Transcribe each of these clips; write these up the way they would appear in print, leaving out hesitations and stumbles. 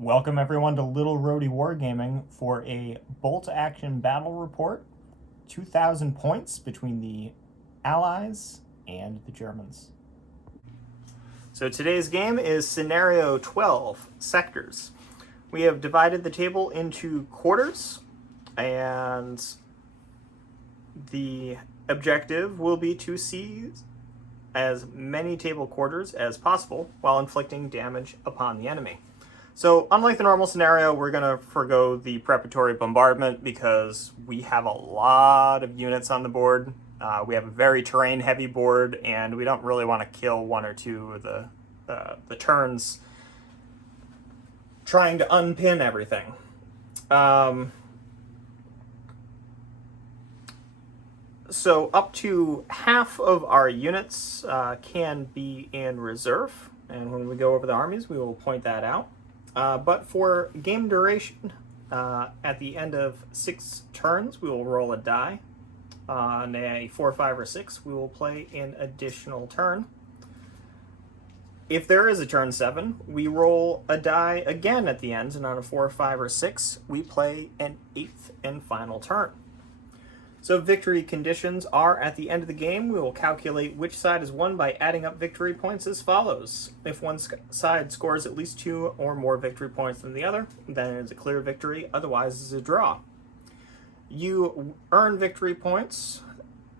Welcome everyone to Little Roadie Wargaming for a bolt-action battle report. 2,000 points between the Allies and the Germans. So today's game is Scenario 12, Sectors. We have divided the table into quarters, and the objective will be to seize as many table quarters as possible while inflicting damage upon the enemy. So unlike the normal scenario, we're going to forego the preparatory bombardment because we have a lot of units on the board. We have a very terrain-heavy board, and we don't really want to kill one or two of the turns trying to unpin everything. So up to half of our units can be in reserve, and when we go over the armies, we will point that out. But for game duration, at the end of 6 turns, we will roll a die. On a 4, 5, or 6, we will play an additional turn. If there is a turn 7, we roll a die again at the end, and on a 4, 5, or 6, we play an 8th and final turn. So victory conditions are at the end of the game. We will calculate which side is won by adding up victory points as follows. If one side scores at least 2 or more victory points than the other, then it is a clear victory, otherwise it's a draw. You earn victory points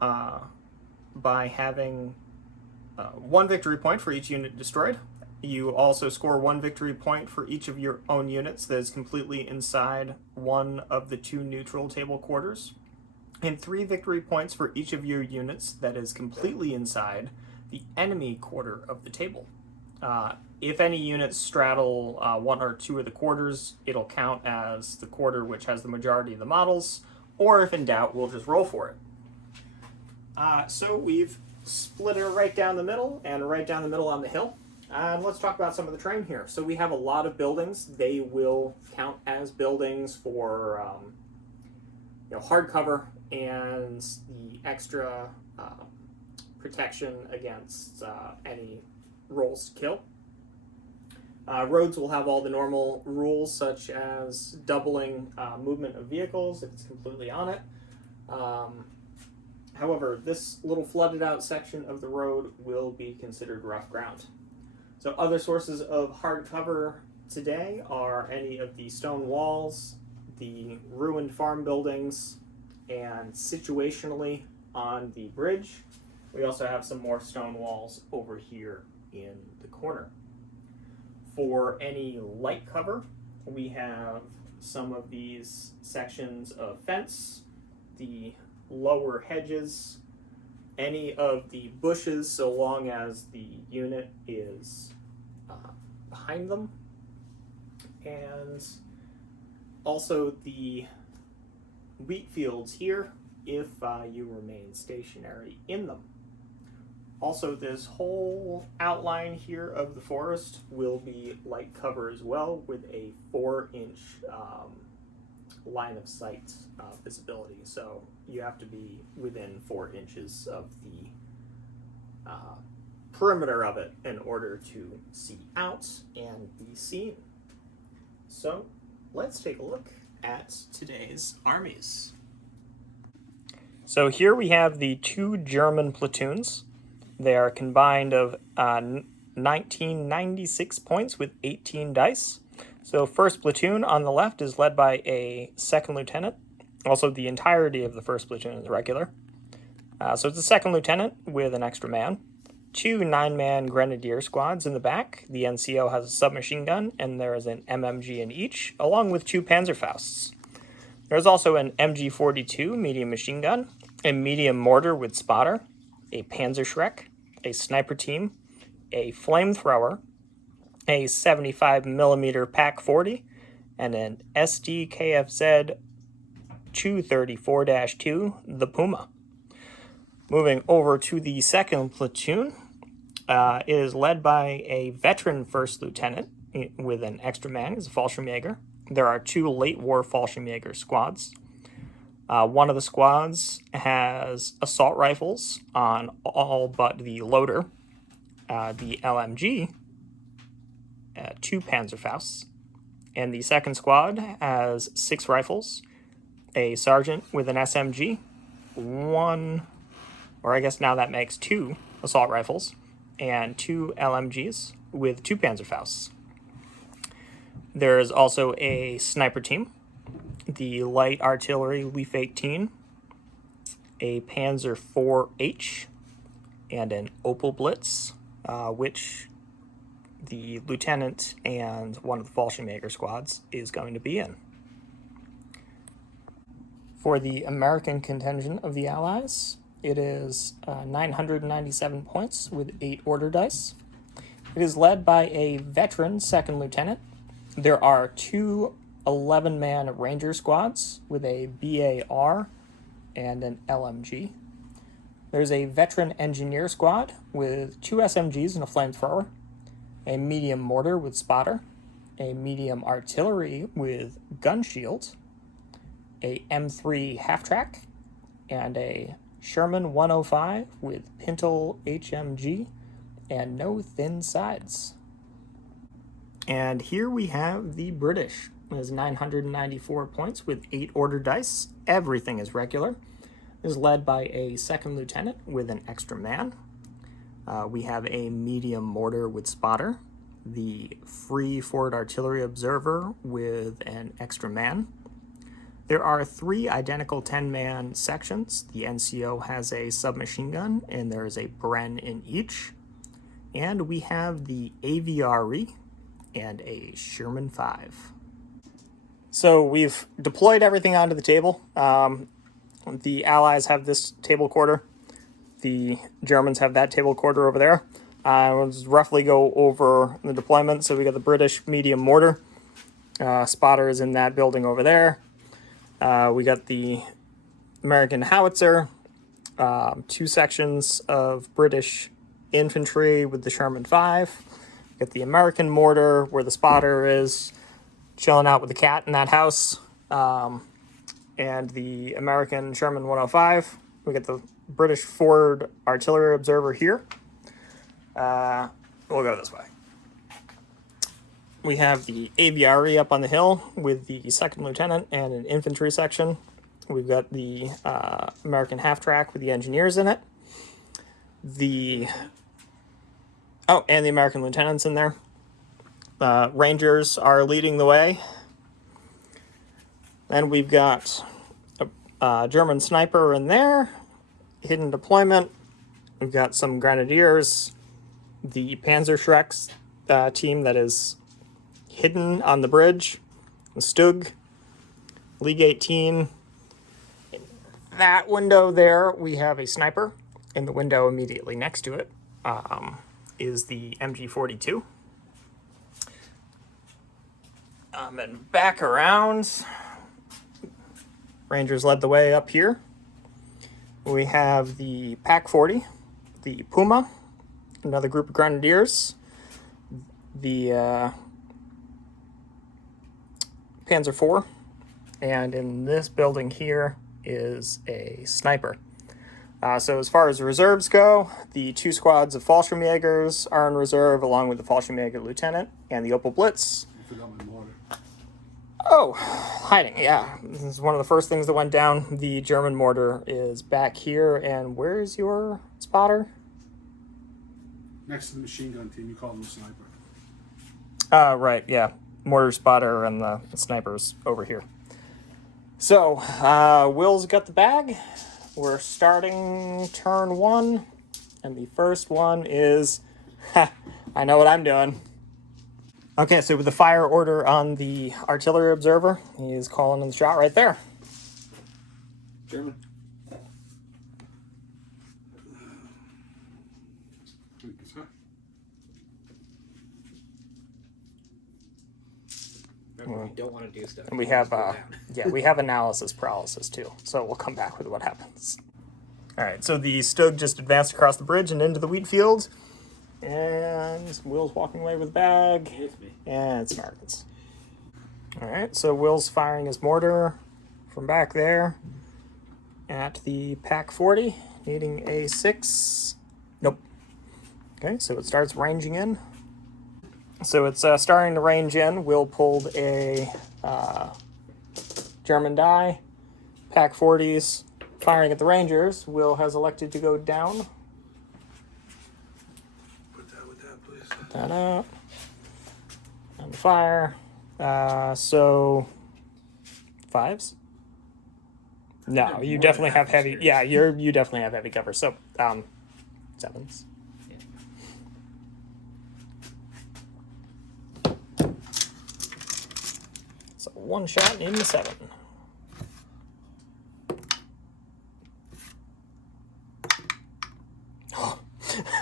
by having 1 victory point for each unit destroyed. You also score 1 victory point for each of your own units that is completely inside one of the 2 neutral table quarters, and 3 victory points for each of your units that is completely inside the enemy quarter of the table. If any units straddle 1 or 2 of the quarters, it'll count as the quarter which has the majority of the models, or if in doubt, we'll just roll for it. So we've split it right down the middle, and right down the middle on the hill. And let's talk about some of the terrain here. So we have a lot of buildings. They will count as buildings for hardcover and the extra protection against any rolls to kill. Roads will have all the normal rules, such as doubling movement of vehicles if it's completely on it. However, this little flooded out section of the road will be considered rough ground. So other sources of hardcover today are any of the stone walls, the ruined farm buildings, and situationally on the bridge. We also have some more stone walls over here in the corner. For any light cover, we have some of these sections of fence, the lower hedges, any of the bushes so long as the unit is behind them, and also the wheat fields here if you remain stationary in them. Also, this whole outline here of the forest will be light cover as well, with a 4-inch line of sight visibility. So you have to be within 4 inches of the perimeter of it in order to see out and be seen. So let's take a look at today's armies. So here we have the 2 German platoons. They are combined of 1996 points with 18 dice. So first platoon on the left is led by a 2nd lieutenant. Also, the entirety of the first platoon is regular. So it's a 2nd lieutenant with an extra man. 2 9-man grenadier squads in the back. The NCO has a submachine gun, and there is an MMG in each, along with 2 Panzerfausts. There's also an MG42 medium machine gun, a medium mortar with spotter, a Panzerschreck, a sniper team, a flamethrower, a 75mm PaK 40, and an SDKFZ 234-2, the Puma. Moving over to the 2nd platoon, it is led by a veteran 1st lieutenant with an extra man. He's a Fallschirmjäger. There are 2 late war Fallschirmjäger squads. One of the squads has assault rifles on all but the loader. The LMG 2 Panzerfausts, And the second squad has 6 rifles, a sergeant with an SMG, one, or I guess now that makes 2 assault rifles, and 2 LMGs with 2 Panzerfausts. There is also a sniper team, the light artillery Leaf 18, a Panzer IV-H, and an Opel Blitz, which the lieutenant and one of the Fallschirmjäger squads is going to be in. For the American contingent of the Allies, it is 997 points with 8 order dice. It is led by a veteran second lieutenant. There are 2 11-man ranger squads with a BAR and an LMG. There's a veteran engineer squad with 2 SMGs and a flamethrower, a medium mortar with spotter, a medium artillery with gun shield, a M3 half-track, and a Sherman 105 with Pintle HMG and no thin sides. And here we have the British. It has 994 points with 8 order dice. Everything is regular. It is led by a second lieutenant with an extra man. We have a medium mortar with spotter, the free forward artillery observer with an extra man. There are 3 identical 10-man sections. The NCO has a submachine gun, and there is a Bren in each. And we have the AVRE and a Sherman 5. So we've deployed everything onto the table. The Allies have this table quarter. The Germans have that table quarter over there. We'll just roughly go over the deployment. So we got the British medium mortar. Spotter is in that building over there. We got the American howitzer, 2 sections of British infantry with the Sherman 5. We got the American mortar where the spotter is chilling out with the cat in that house. And the American Sherman 105. We got the British forward artillery observer here. We'll go this way. We have the AVRE up on the hill with the second lieutenant and an infantry section. We've got the American half-track with the engineers in it. And the American lieutenants in there. Rangers are leading the way. Then we've got a German sniper in there. Hidden deployment. We've got some grenadiers. The Panzerschrecks team that is hidden on the bridge. The Stug. League 18. In that window there, we have a sniper. In the window immediately next to it is the MG42. And back around, Rangers led the way up here. We have the Pack 40, the Puma, another group of grenadiers, the Panzer IV, and in this building here is a sniper. So as far as reserves go, the 2 squads of Fallschirmjägers are in reserve, along with the Fallschirmjäger lieutenant and the Opel Blitz. I forgot my mortar. Oh, hiding, yeah. This is one of the first things that went down. The German mortar is back here, and where's your spotter? Next to the machine gun team, you call them a sniper. Right, yeah. Mortar spotter and the sniper's over here. So, Will's got the bag. We're starting turn 1, and the first one is, I know what I'm doing. Okay, so with the fire order on the artillery observer, he is calling in the shot right there. German. We don't want to do stuff. And we have, we have analysis paralysis too, so we'll come back with what happens. All right, so the Stug just advanced across the bridge and into the wheat field, and Will's walking away with the bag, and it's Americans. All right, so Will's firing his mortar from back there at the Pack 40, needing a 6. Nope. Okay, so it starts ranging in. So it's starting to range in. Will pulled a German die, pack 40s, firing at the Rangers. Will has elected to go down. Put that with that, please. Put that out. On the fire. So 5s? No, you definitely have heavy. Yeah, you definitely have heavy cover. So 7s. So 1 shot in the 7.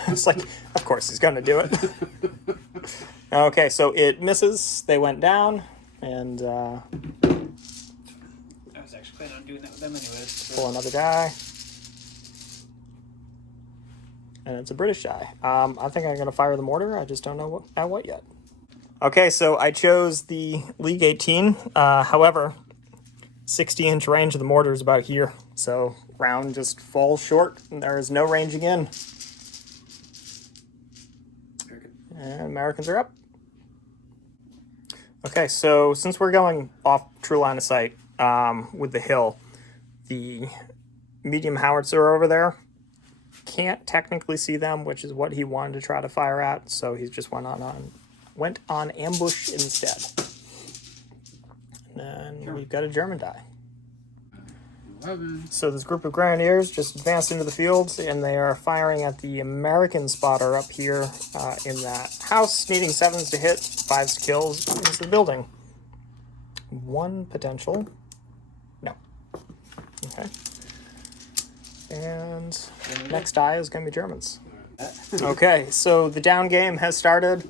It's like, of course he's gonna do it. Okay, so it misses. They went down, and I was actually planning on doing that with them anyways. So. pull another die. And it's a British die. I think I'm gonna fire the mortar. I just don't know what yet. Okay, so I chose the League 18. However, 60-inch range of the mortar is about here. So round just falls short, and there is no ranging in. And Americans are up. Okay, so since we're going off true line of sight with the hill, the medium howitzer over there can't technically see them, which is what he wanted to try to fire at. So he just went on ambush instead. And then we've got a German die. 11. So this group of grenadiers just advanced into the field, and they are firing at the American spotter up here in that house, needing 7s to hit, 5s to kills into the building. 1 potential. No. Okay. And next die is going to be Germans. Okay, so the down game has started.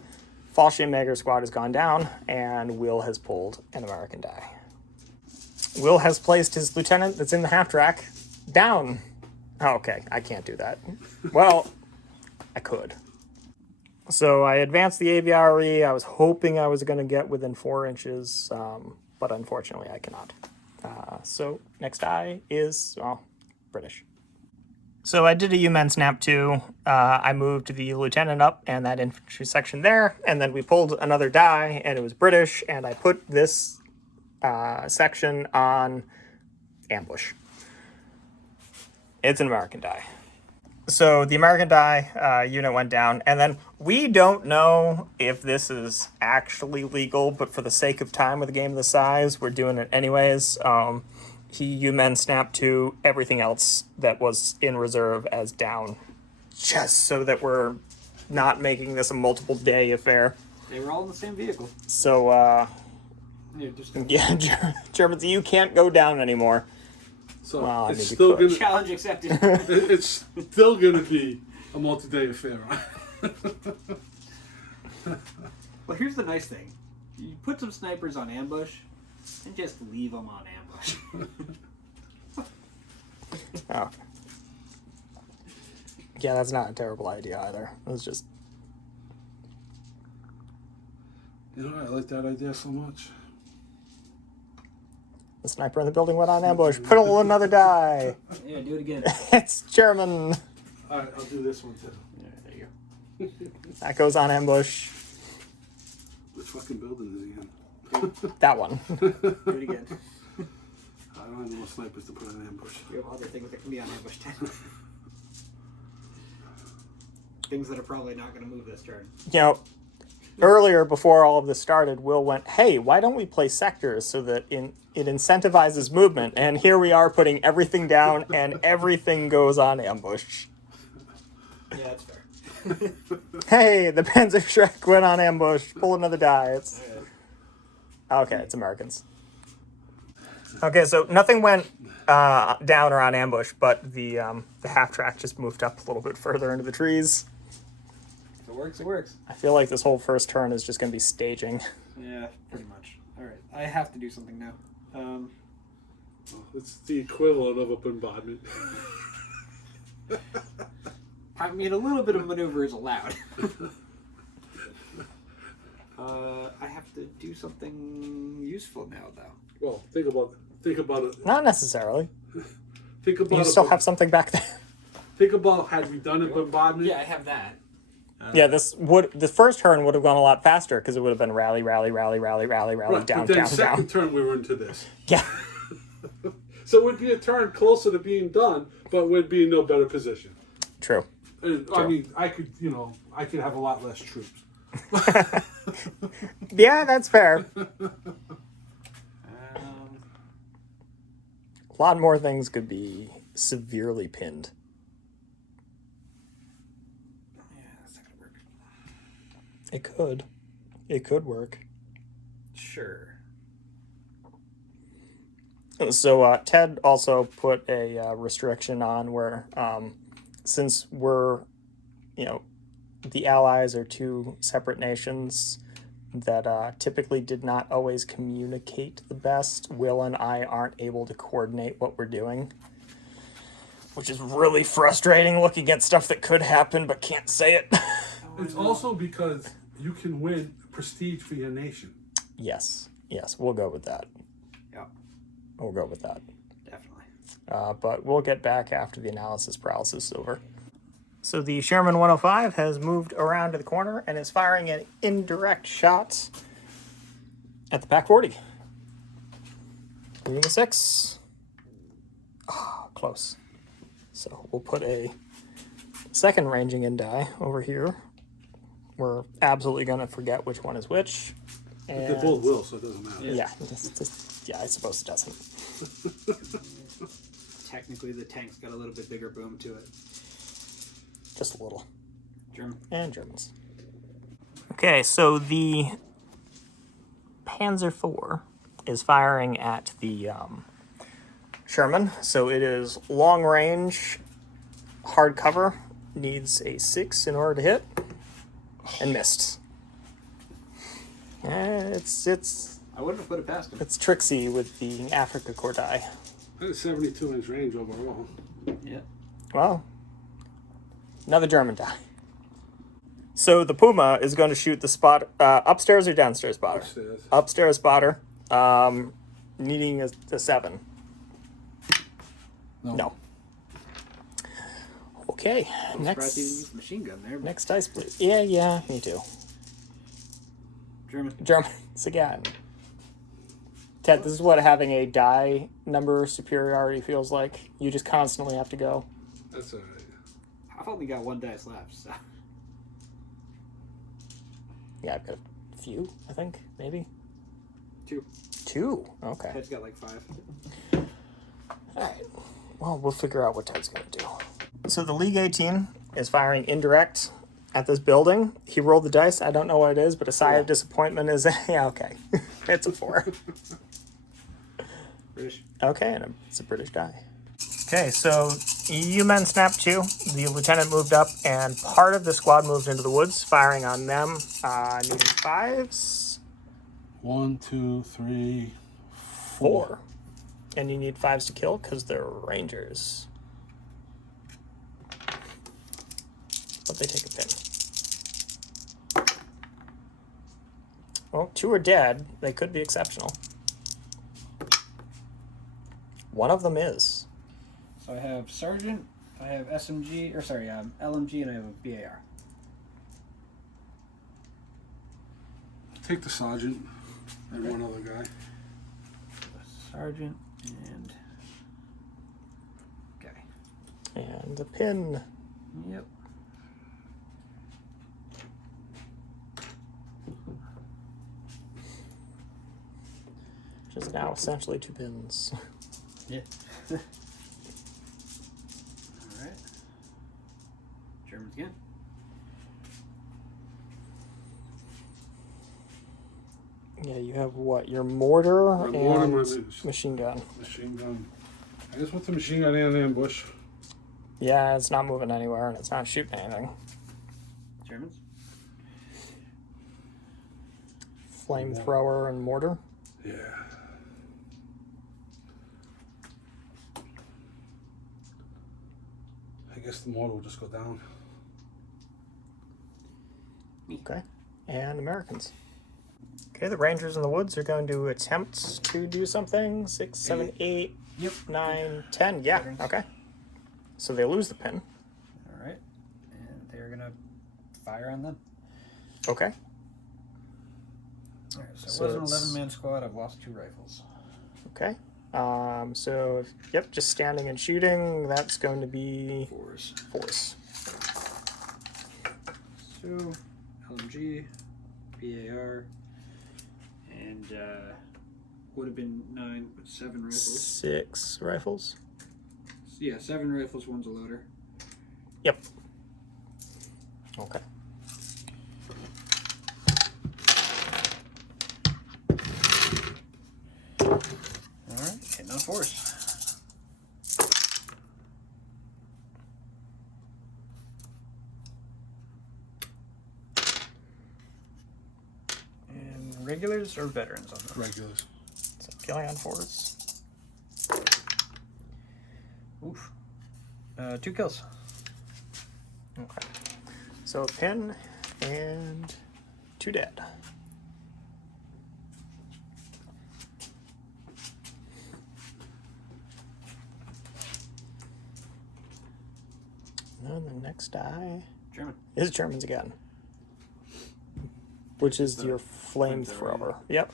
Fallschirmjäger squad has gone down, and Will has pulled an American die. Will has placed his lieutenant that's in the half track down. Oh, okay, I can't do that. Well, I could. So I advanced the aviary. I was hoping I was going to get within 4 inches, but unfortunately I cannot. So next die is, well, British. So I did a U-men snap too. I moved the lieutenant up and that infantry section there, and then we pulled another die, and it was British, and I put this section on ambush. It's an American die. So the American die unit went down, and then we don't know if this is actually legal, but for the sake of time with a game of this size, we're doing it anyways. He U-men snapped to everything else that was in reserve as down, just so that we're not making this a multiple day affair. They were all in the same vehicle. So, Yeah, Germans, you can't go down anymore. So Well, I it's mean, we still could. gonna challenge accepted. it's still gonna be a multi-day affair. Well, here's the nice thing: you put some snipers on ambush, and just leave them on ambush. Oh. Yeah, that's not a terrible idea either. It was just... You know, I like that idea so much. The sniper in the building went on ambush. Pull another die. Yeah, do it again. It's German. All right, I'll do this one too. Yeah, there you go. That goes on ambush. Which fucking building is he in? That one. Do it again. I don't have more snipers to put on ambush. You have other things that can be on ambush 10. Things that are probably not going to move this turn. You know, earlier before all of this started, Will went, hey, why don't we play sectors so that it incentivizes movement? And here we are putting everything down and everything goes on ambush. Yeah, that's fair. Hey, the Panzer Shrek went on ambush. Pull another die. It's... Okay, it's Americans. Okay, so nothing went down or on ambush, but the half track just moved up a little bit further into the trees. If it works, it works. I feel like this whole first turn is just going to be staging. Yeah, pretty much. All right, I have to do something now. Well, it's the equivalent of a bombardment. I mean, a little bit of maneuver is allowed. I have to do something useful now, though. Well, think about it. Not necessarily. Think about You it. still have something back there. Think about had we done a bombardment. Yeah, I have that. Yeah, the first turn would have gone a lot faster because it would have been rally, rally, rally, rally, rally, rally, Right, down, but then down, second down. turn we were into this. Yeah. So it would be a turn closer to being done, but would be in no better position. True. And, I mean, I could have a lot less troops. Yeah, that's fair. A lot more things could be severely pinned. Yeah, that's not gonna work. It could. It could work. Sure. So Ted also put a restriction on where, since we're, the Allies are two separate nations that typically did not always communicate the best, Will and I aren't able to coordinate what we're doing, which is really frustrating looking at stuff that could happen but can't say it. It's also because you can win prestige for your nation. Yes, we'll go with that. Yeah. We'll go with that. Definitely. But we'll get back after the analysis paralysis is over. So the Sherman 105 has moved around to the corner and is firing an indirect shot at the Pac 40. Moving a 6. Close. So we'll put a second ranging in die over here. We're absolutely going to forget which one is which. And They both will, so it doesn't matter. yeah, I suppose it doesn't. Technically, the tank's got a little bit bigger boom to it. Just a little. German. And Germans. Okay, so the Panzer IV is firing at the Sherman. So it is long range, hard cover, needs a 6 in order to hit, and missed. It's I wouldn't have put it past him. it's tricksy with the Africa Corps die. I had a 72-inch range overall. Yeah. Well, another German die. So the Puma is going to shoot the spot upstairs or downstairs spotter? Upstairs. Upstairs spotter, needing a 7. No. Okay, I'm surprised he didn't use the machine gun there. But next dice, please. Yeah, me too. Germans again. Ted, this is what having a die number superiority feels like. You just constantly have to go. That's all right. I've only got 1 dice left, so. Yeah, I've got a few, I think, maybe. 2. 2? Okay. Ted's got like 5. Alright. Well, we'll figure out what Ted's going to do. So the League 18 is firing indirect at this building. He rolled the dice. I don't know what it is, but a sigh of disappointment is... yeah, okay. It's a 4. British. Okay, and it's a British die. Okay, so you men snapped 2. The lieutenant moved up, and part of the squad moved into the woods, firing on them. Needing 5s. 1, 2, 3, 4. And you need 5s to kill because they're rangers. But they take a pin. Well, 2 are dead. They could be exceptional. One of them is. So I have Sergeant, I have LMG, and I have a BAR. Take the sergeant and one other guy. Sergeant and guy. And the pin. Yep. Which is now essentially 2 pins. Yeah. Alright. Germans again. Yeah, you have what? Your mortar My and mortar, my machine gun. machine gun. I guess with the machine gun and ambush. Yeah, it's not moving anywhere and it's not shooting anything. Germans. Flamethrower and mortar. Yeah. I guess the mortar will just go down. Okay. And Americans. Okay, the Rangers in the woods are going to attempt to do something. 6, 7, 8, Yep. 9, 10. Yeah, okay. So they lose the pin. Alright. And they're gonna fire on them. Okay. All right, so So it was an it's- 11-man squad. I've lost 2 rifles. Okay. So, yep, just standing and shooting. That's going to be 4s. force. So, LMG, BAR, and would have been 9 with 7 rifles. 6 rifles. Yeah, 7 rifles, 1's a loader. Yep. Okay. Alright, hitting on force. And regulars or veterans on them? Regulars. So killing on force. Oof. 2 kills. Okay. So a pin and 2 dead. And then the next die German. is Germans again. Which is The your flamethrower, flamethrower. Yep.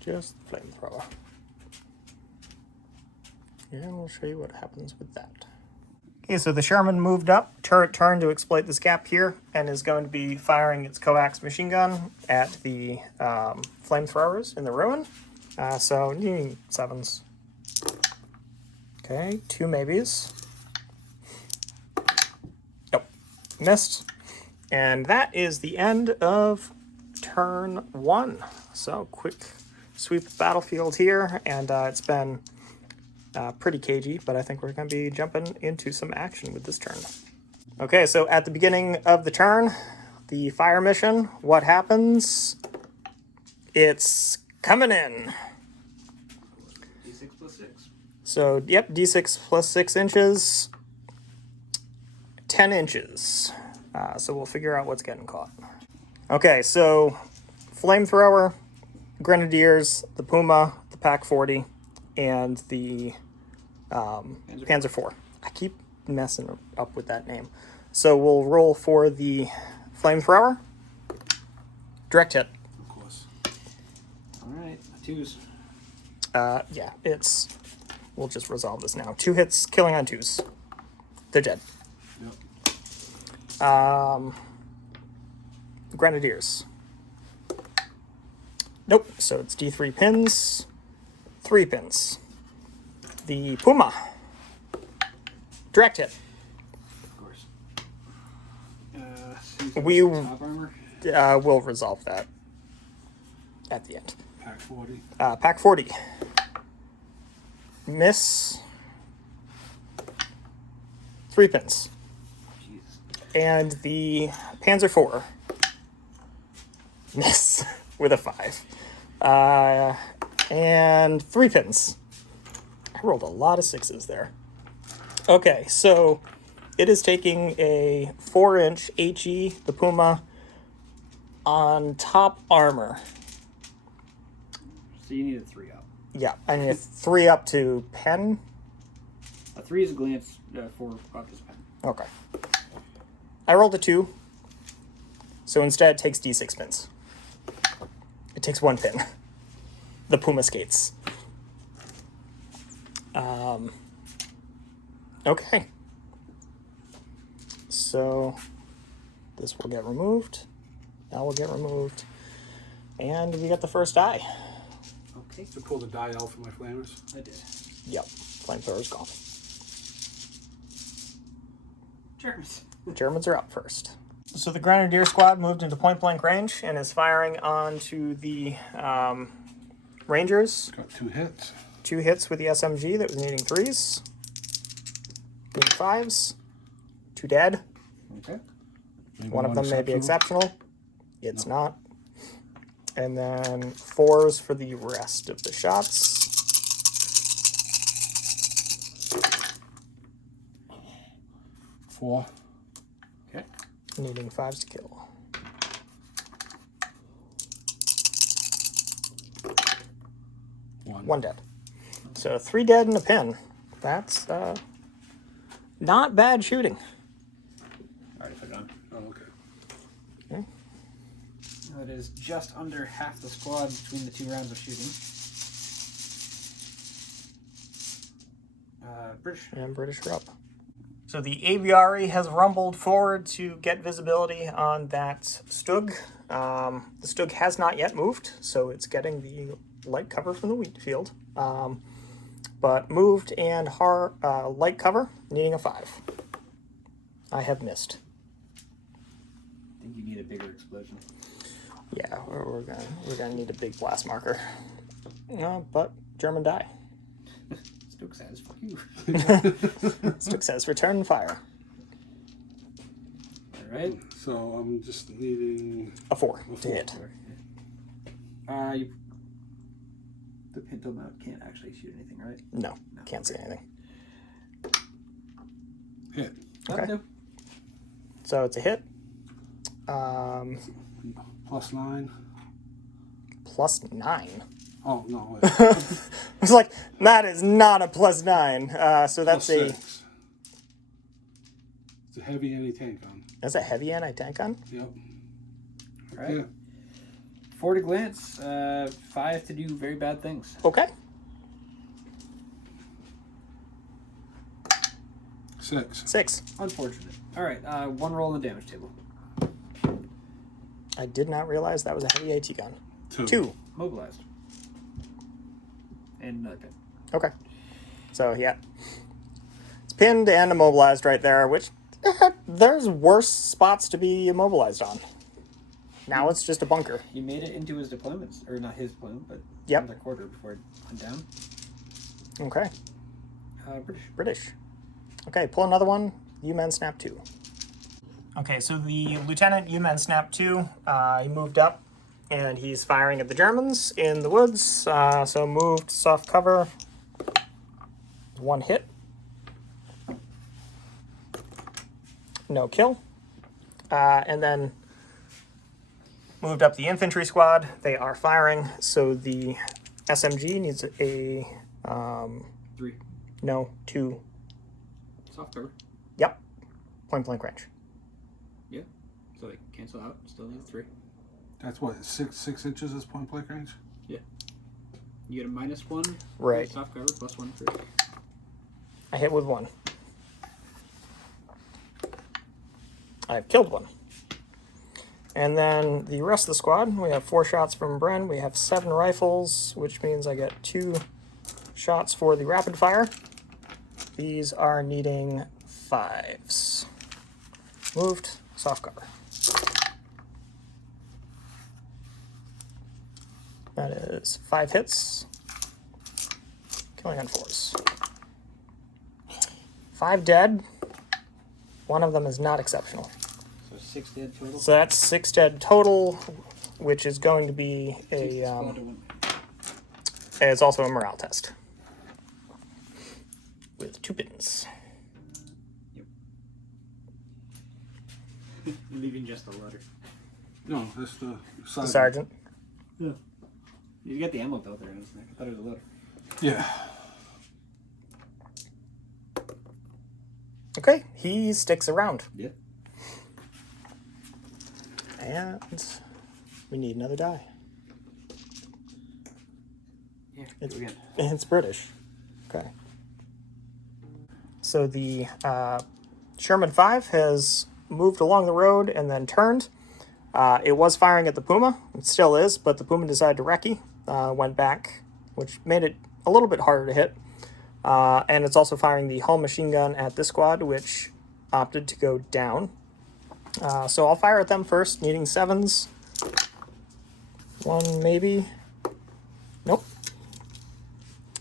Just flamethrower. And we'll show you what happens with that. Okay, so the Sherman moved up, turret turned to exploit this gap here, and is going to be firing its coax machine gun at the flamethrowers in the ruin. So, you need 7s. Okay, 2 maybes. Nope, missed. And that is the end of turn 1. So, quick sweep the battlefield here, and it's been pretty cagey, but I think we're going to be jumping into some action with this turn. Okay, so at the beginning of the turn, the fire mission, what happens? It's coming in. D6 plus 6. So, yep, d6 plus 6 inches, 10 inches. So we'll figure out what's getting caught. Okay, so flamethrower, grenadiers, the Puma, the Pack 40, and the Panzer IV. I keep messing up with that name. So we'll roll for the flamethrower. Direct hit. Of course. Alright, 2s. Yeah, it's... We'll just resolve this now. 2 hits, killing on 2s. They're dead. Yep. Grenadiers. Nope, so it's D3 pins, 3 pins. The Puma. Direct hit. Of course. We- Top armor. We'll resolve that at the end. Pack 40. Pack 40. Miss. 3 pins. Jesus. And the Panzer IV. Miss with a 5. And 3 pins. I rolled a lot of 6s there. Okay, so it is taking a 4-inch HE, the Puma, on top armor. So you need a 3 up. Yeah, I need a 3 up to pen. A 3 is a glance, 4 up is pen. Okay. I rolled a 2. So instead it takes D6 pins. It takes 1 pin. The Puma skates. Okay. So this will get removed. That will get removed. And we got the first die. Okay. To pull the die out for my flamers. I did. Yep. Flamethrower's gone. Germans. Germans are up first. So the Grenadier squad moved into point blank range and is firing onto the Rangers. Got 2 hits. 2 hits with the SMG that was needing 3s. Needing 5s. 2 dead. Okay. Maybe One of them may be exceptional. exceptional. It's not. And then 4s for the rest of the shots. Four. Okay. Needing 5s to kill. One. 1 dead. So 3 dead and a pin. That's not bad shooting. Alright, put it on. Oh, okay. Okay. That is just under half the squad between the 2 rounds of shooting. British. And British are up. So the aviary has rumbled forward to get visibility on that Stug. The Stug has not yet moved, so it's getting the light cover from the wheat field. But moved and light cover, needing a 5. I have missed. I think you need a bigger explosion. Yeah, we're gonna need a big blast marker. But German die. Stoke says, fuck you. Stug says, return fire. Alright. So I'm just needing A 4 to 4. hit. The pinto mount can't actually shoot anything, right? No, can't see anything. Hit. Okay. So it's a hit. +9. +9. Oh no. Wait. I was like, that is not a +9. So that's +6. a It's a heavy anti-tank gun. that's a heavy anti-tank gun. Yep. Alright. Yeah. 4 to glance, 5 to do very bad things. Okay. 6. 6. Unfortunate. Alright, 1 roll on the damage table. I did not realize that was a heavy AT gun. 2. 2. Mobilized. And another pin. Okay. So yeah, it's pinned and immobilized right there. Which there's worse spots to be immobilized on. Now it's just a bunker. He made it into his deployments, or not his deployment, but Yep. another quarter before it went down. Okay. British. British. Okay, pull another one. U-Men snap 2. Okay, so the lieutenant U-Men snap 2. He moved up, and he's firing at the Germans in the woods. So moved, soft cover. 1 hit. No kill. And then moved up the infantry squad. They are firing, so the SMG needs a 3. no 2. Soft cover. Yep, point blank range. Yeah. So they cancel out. Still need 3. That's what 6 inches is point blank range. Yeah. You get a -1. Right. Soft cover +1 for. I hit with 1. I've killed 1. And then the rest of the squad, we have 4 shots from Bren. We have 7 rifles, which means I get 2 shots for the rapid fire. These are needing 5s. Moved, soft cover. That is 5 hits. Killing on 4s. 5 dead. 1 of them is not exceptional. So 6 dead total. So that's 6 dead total, which is going to be a. Squad to 1. It's also a morale test with 2 pins. Leaving just the letter. No, that's the The sergeant. Yeah. You get the ammo belt there in his neck. I thought it was a letter. Yeah. Okay, he sticks around. Yeah. And we need another die. Yeah. It's, Again. it's British. Okay. So the Sherman 5 has moved along the road and then turned. It was firing at the Puma. It still is, but the Puma decided to recce. Went back, which made it a little bit harder to hit. And it's also firing the hull machine gun at this squad, which opted to go down. So I'll fire at them first, needing 7s. 1 maybe. Nope.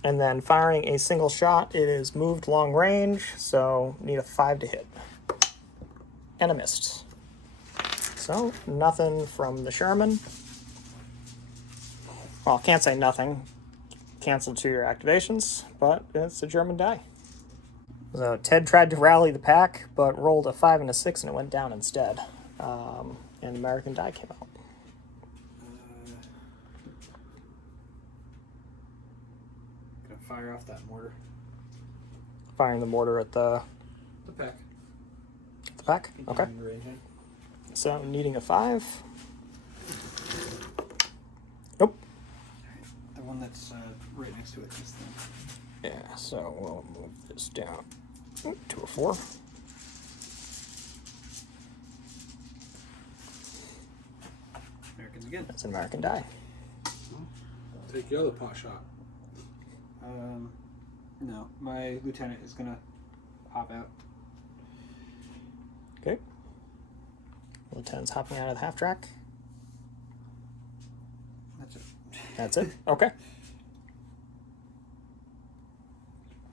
And then firing a single shot, it is moved long range, so need a 5 to hit. And a missed. So nothing from the Sherman. Well, can't say nothing. Cancel 2 your activations, but it's a German die. So Ted tried to rally the pack, but rolled a 5 and a 6, and it went down instead. And American die came out. Gonna fire off that mortar. Firing the mortar at the pack. back. Okay. Continuing the range. So needing a 5. Nope. The one that's right next to it. This thing. Yeah, so we'll move this down to a 4. Americans again. That's an American die. Take the other pot shot. No, my lieutenant is gonna hop out. Okay. Lieutenant's hopping out of the half track. That's it. That's it. Okay.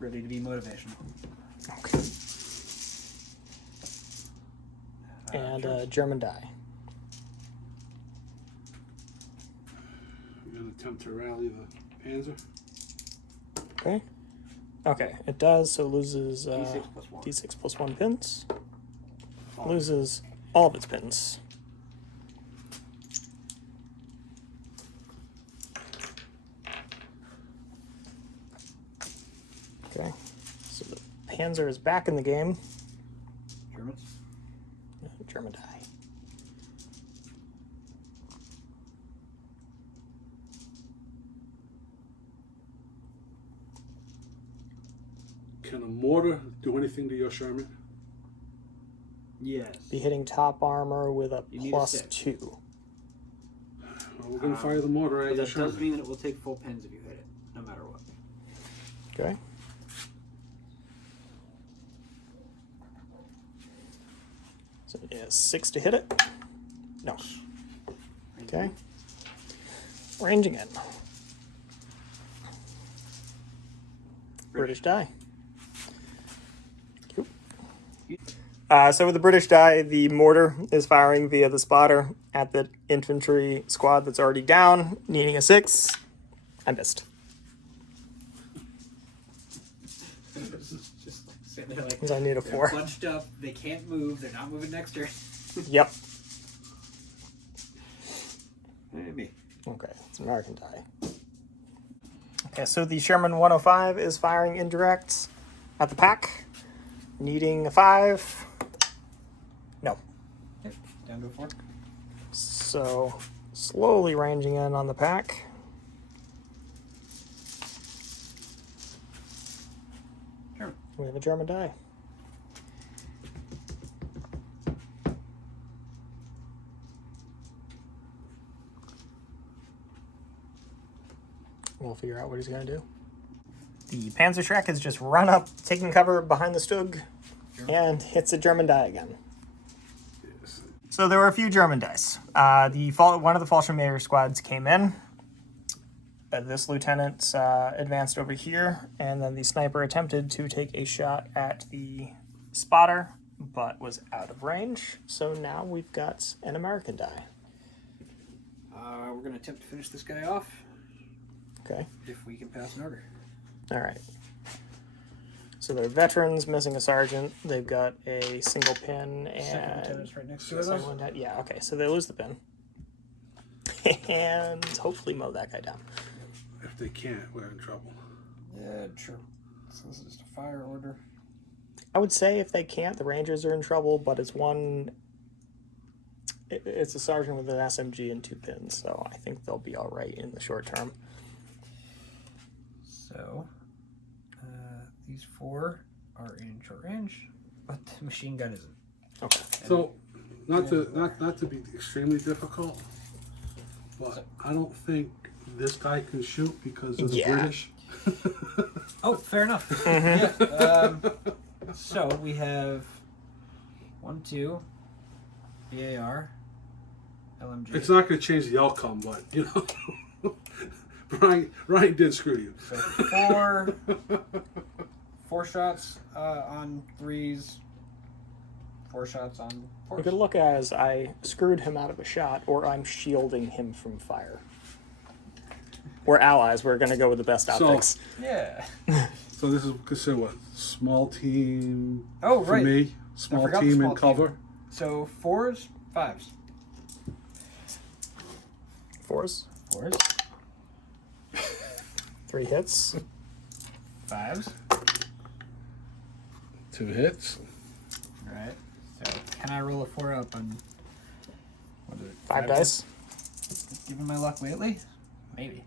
Ready to be motivational. Okay. And German die. You're gonna attempt to rally the Panzer. Okay. Okay, it does, so it loses D6 plus 1. D6 plus 1 pins. Oh. Loses all of its pins. Okay, so the Panzer is back in the game. Germans. German die. Can a mortar do anything to your Sherman? Yes. Be hitting top armor with a You need a plus 6. 2. Well, we're gonna fire the mortar at But your that Sherman. does mean that it will take full pins if you hit it, no matter what. Okay. So it is 6 to hit it. No. Okay. Ranging in. British die. Cool. So with the British die, the mortar is firing via the spotter at the infantry squad that's already down, needing a 6. I missed. Just like sitting there like Because I need a they're 4. bunched up, they can't move, they're not moving next turn. Yep. Maybe. Okay, it's an American die. Okay, so the Sherman 105 is firing indirect at the pack, needing a 5. No. Okay, down to a 4. So slowly ranging in on the pack. Sure. We have a German die. We'll figure out what he's going to do. The Panzerschreck has just run up, taking cover behind the Stug, and hits a German die again. Yes. So there were a few German dice. One of the Fallschirmjäger squads came in. This lieutenant advanced over here, and then the sniper attempted to take a shot at the spotter, but was out of range. So now we've got an American die. We're going to attempt to finish this guy off Okay. if we can pass an order. All right. So they're veterans missing a sergeant. They've got a single pin Second and lieutenant's right next to us. someone had, yeah. Okay. So they lose the pin, and hopefully mow that guy down. If they can't, we're in trouble. Yeah, sure. So this is just a fire order. I would say if they can't, the Rangers are in trouble. But it's it's a sergeant with an SMG and 2 pins, so I think they'll be all right in the short term. So, these 4 are in short range, but the machine gun isn't. Okay. So, not to be extremely difficult, but I don't think this guy can shoot because of the Yeah. British. Oh, fair enough. Yeah. So we have 1, 2, BAR, LMG. It's not going to change the outcome, but you know, Ryan did screw you. So 4 shots on 3s, 4 shots on 4s. We could look as I screwed him out of a shot, or I'm shielding him from fire. We're allies. We're going to go with the best optics. Yeah. So this is considered what? Small team Oh, for right. me. Small forgot the team small in cover. So 4s, 5s. 4s. 4s, 3 hits. 5s, 2 hits. Alright. So, can I roll a 4 up on... What is it? 5 dice. Given my luck lately? Maybe.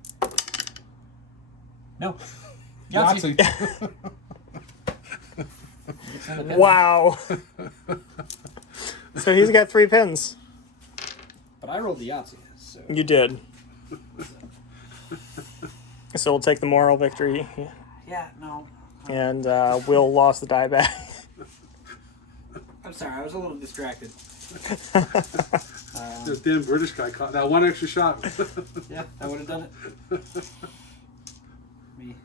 No. Yahtzee. Wow. So he's got 3 pins. But I rolled the Yahtzee, so... You did. So we'll take the moral victory. Yeah, no. And Will lost the die back. I'm sorry, I was a little distracted. This damn British guy caught that 1 extra shot. Yeah, I would have done it. Me.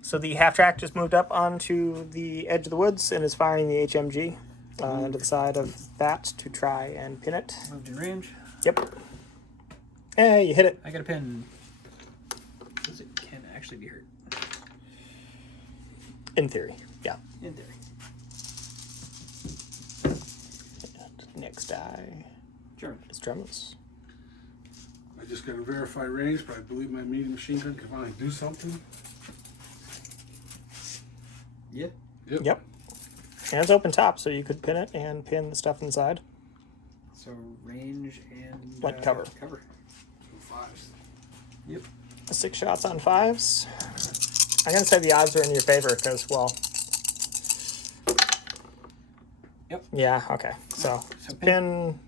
So the half track just moved up onto the edge of the woods and is firing the HMG into the side of that to try and pin it. Moved in range. Yep. Hey, you hit it. I got a pin. Says it can actually be hurt. In theory, yeah. In theory. And next die German. is Germans. I just got to verify range, but I believe my medium machine gun can finally do something. Yeah. Yep. And it's open top, so you could pin it and pin the stuff inside. So range and What cover? Cover. 5s. Yep. 6 shots on 5s. I'm going to say the odds are in your favor because, well... Yep. Yeah, okay. So So pin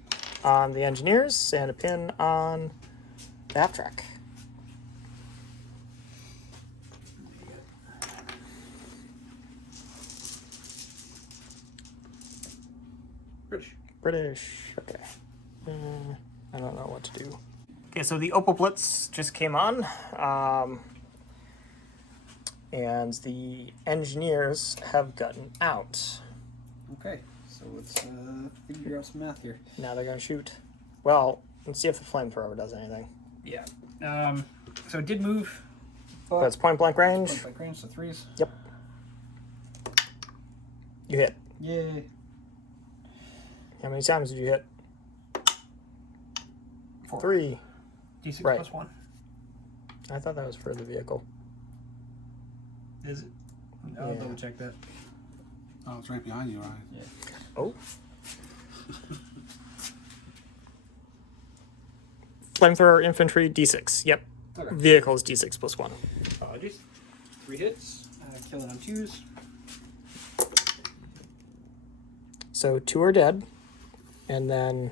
on the engineers and a pin on the half track. British. Okay. I don't know what to do. Okay, so the Opal Blitz just came on. And the engineers have gotten out. Okay, so let's figure out some math here. Now they're going to shoot. Well, let's see if the flamethrower does anything. Yeah. So it did move. But it's point blank range. Point blank range, so 3s. Yep. You hit. Yay. How many times did you hit? 4. 3. D6 Right. plus 1. I thought that was for the vehicle. Is it? I'll Yeah. double check that. Oh, it's right behind you, Ryan. Yeah. Oh. Flamethrower infantry D6. Yep. Okay. Vehicles D6 plus 1. Apologies. 3 hits. Killing on 2s. So 2 are dead. And then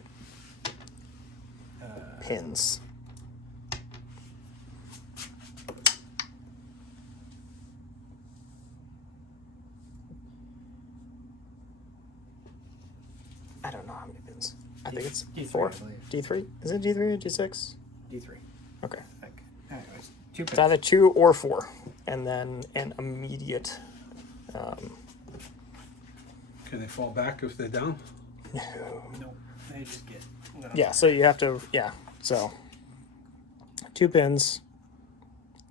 pins. I don't know how many pins. I think it's D3, 4. I believe. D3? Is it D3 or D6? D3. Okay. I think. Anyways, 2 It's pins. either 2 or 4. And then an immediate... Can they fall back if they're down? No, they just get. Yeah, so you have to... Yeah, so... 2 pins.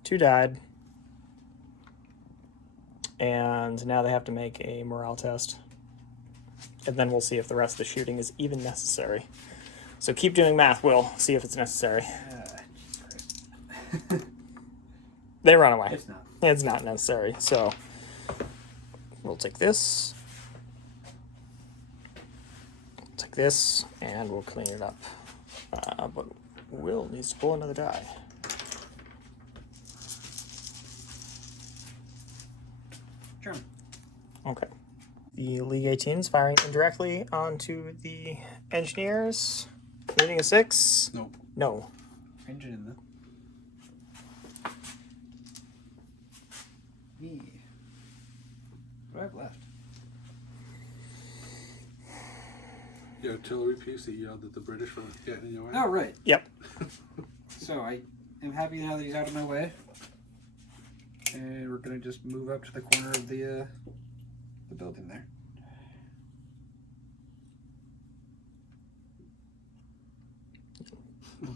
2 died. And now they have to make a morale test. And then we'll see if the rest of the shooting is even necessary. So keep doing math, Will. See if it's necessary. Jesus Christ. They run away. It's not. It's not necessary. So we'll take this. Take this, and we'll clean it up. But Will needs to pull another die. German. Okay. The League 18's firing indirectly onto the engineers. Needing a 6? Nope. No. Engine in the. Me. What do I have left? The artillery piece that yelled at the British were getting in your way. Oh, right. Yep. So I am happy now that he's out of my way. And we're going to just move up to the corner of the building there.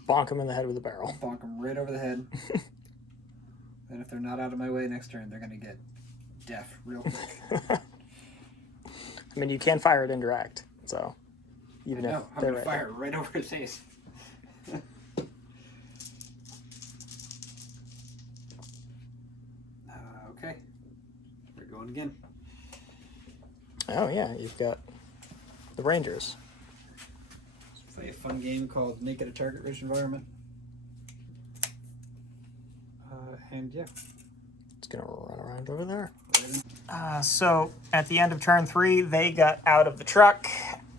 Bonk him in the head with a barrel. Bonk him right over the head. And if they're not out of my way next turn, they're going to get deaf real quick. I mean, you can fire it indirect, so even if No, I'm they're going to right fire right over his face. Okay. We're going again. Oh yeah, you've got the Rangers. Let's play a fun game called Make It a Target-Rich Environment. And yeah. It's gonna run around over there. So at the end of turn 3, they got out of the truck,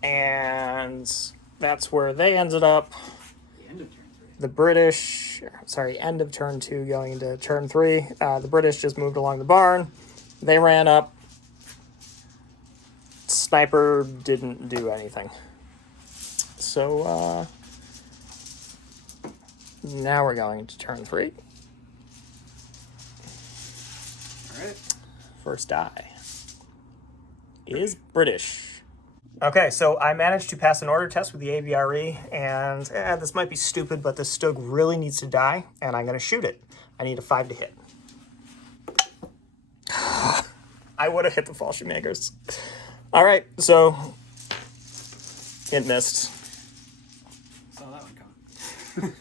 and that's where they ended up. The end of turn 3. The British, sorry, end of turn 2 going into turn 3. The British just moved along the barn. They ran up. Sniper didn't do anything. So now we're going into turn 3. All right. First die is British. Okay, so I managed to pass an order test with the AVRE, and this might be stupid, but this Stug really needs to die, and I'm going to shoot it. I need a 5 to hit. I would have hit the Fallschirmjägers. All right, so it missed. Saw that one coming.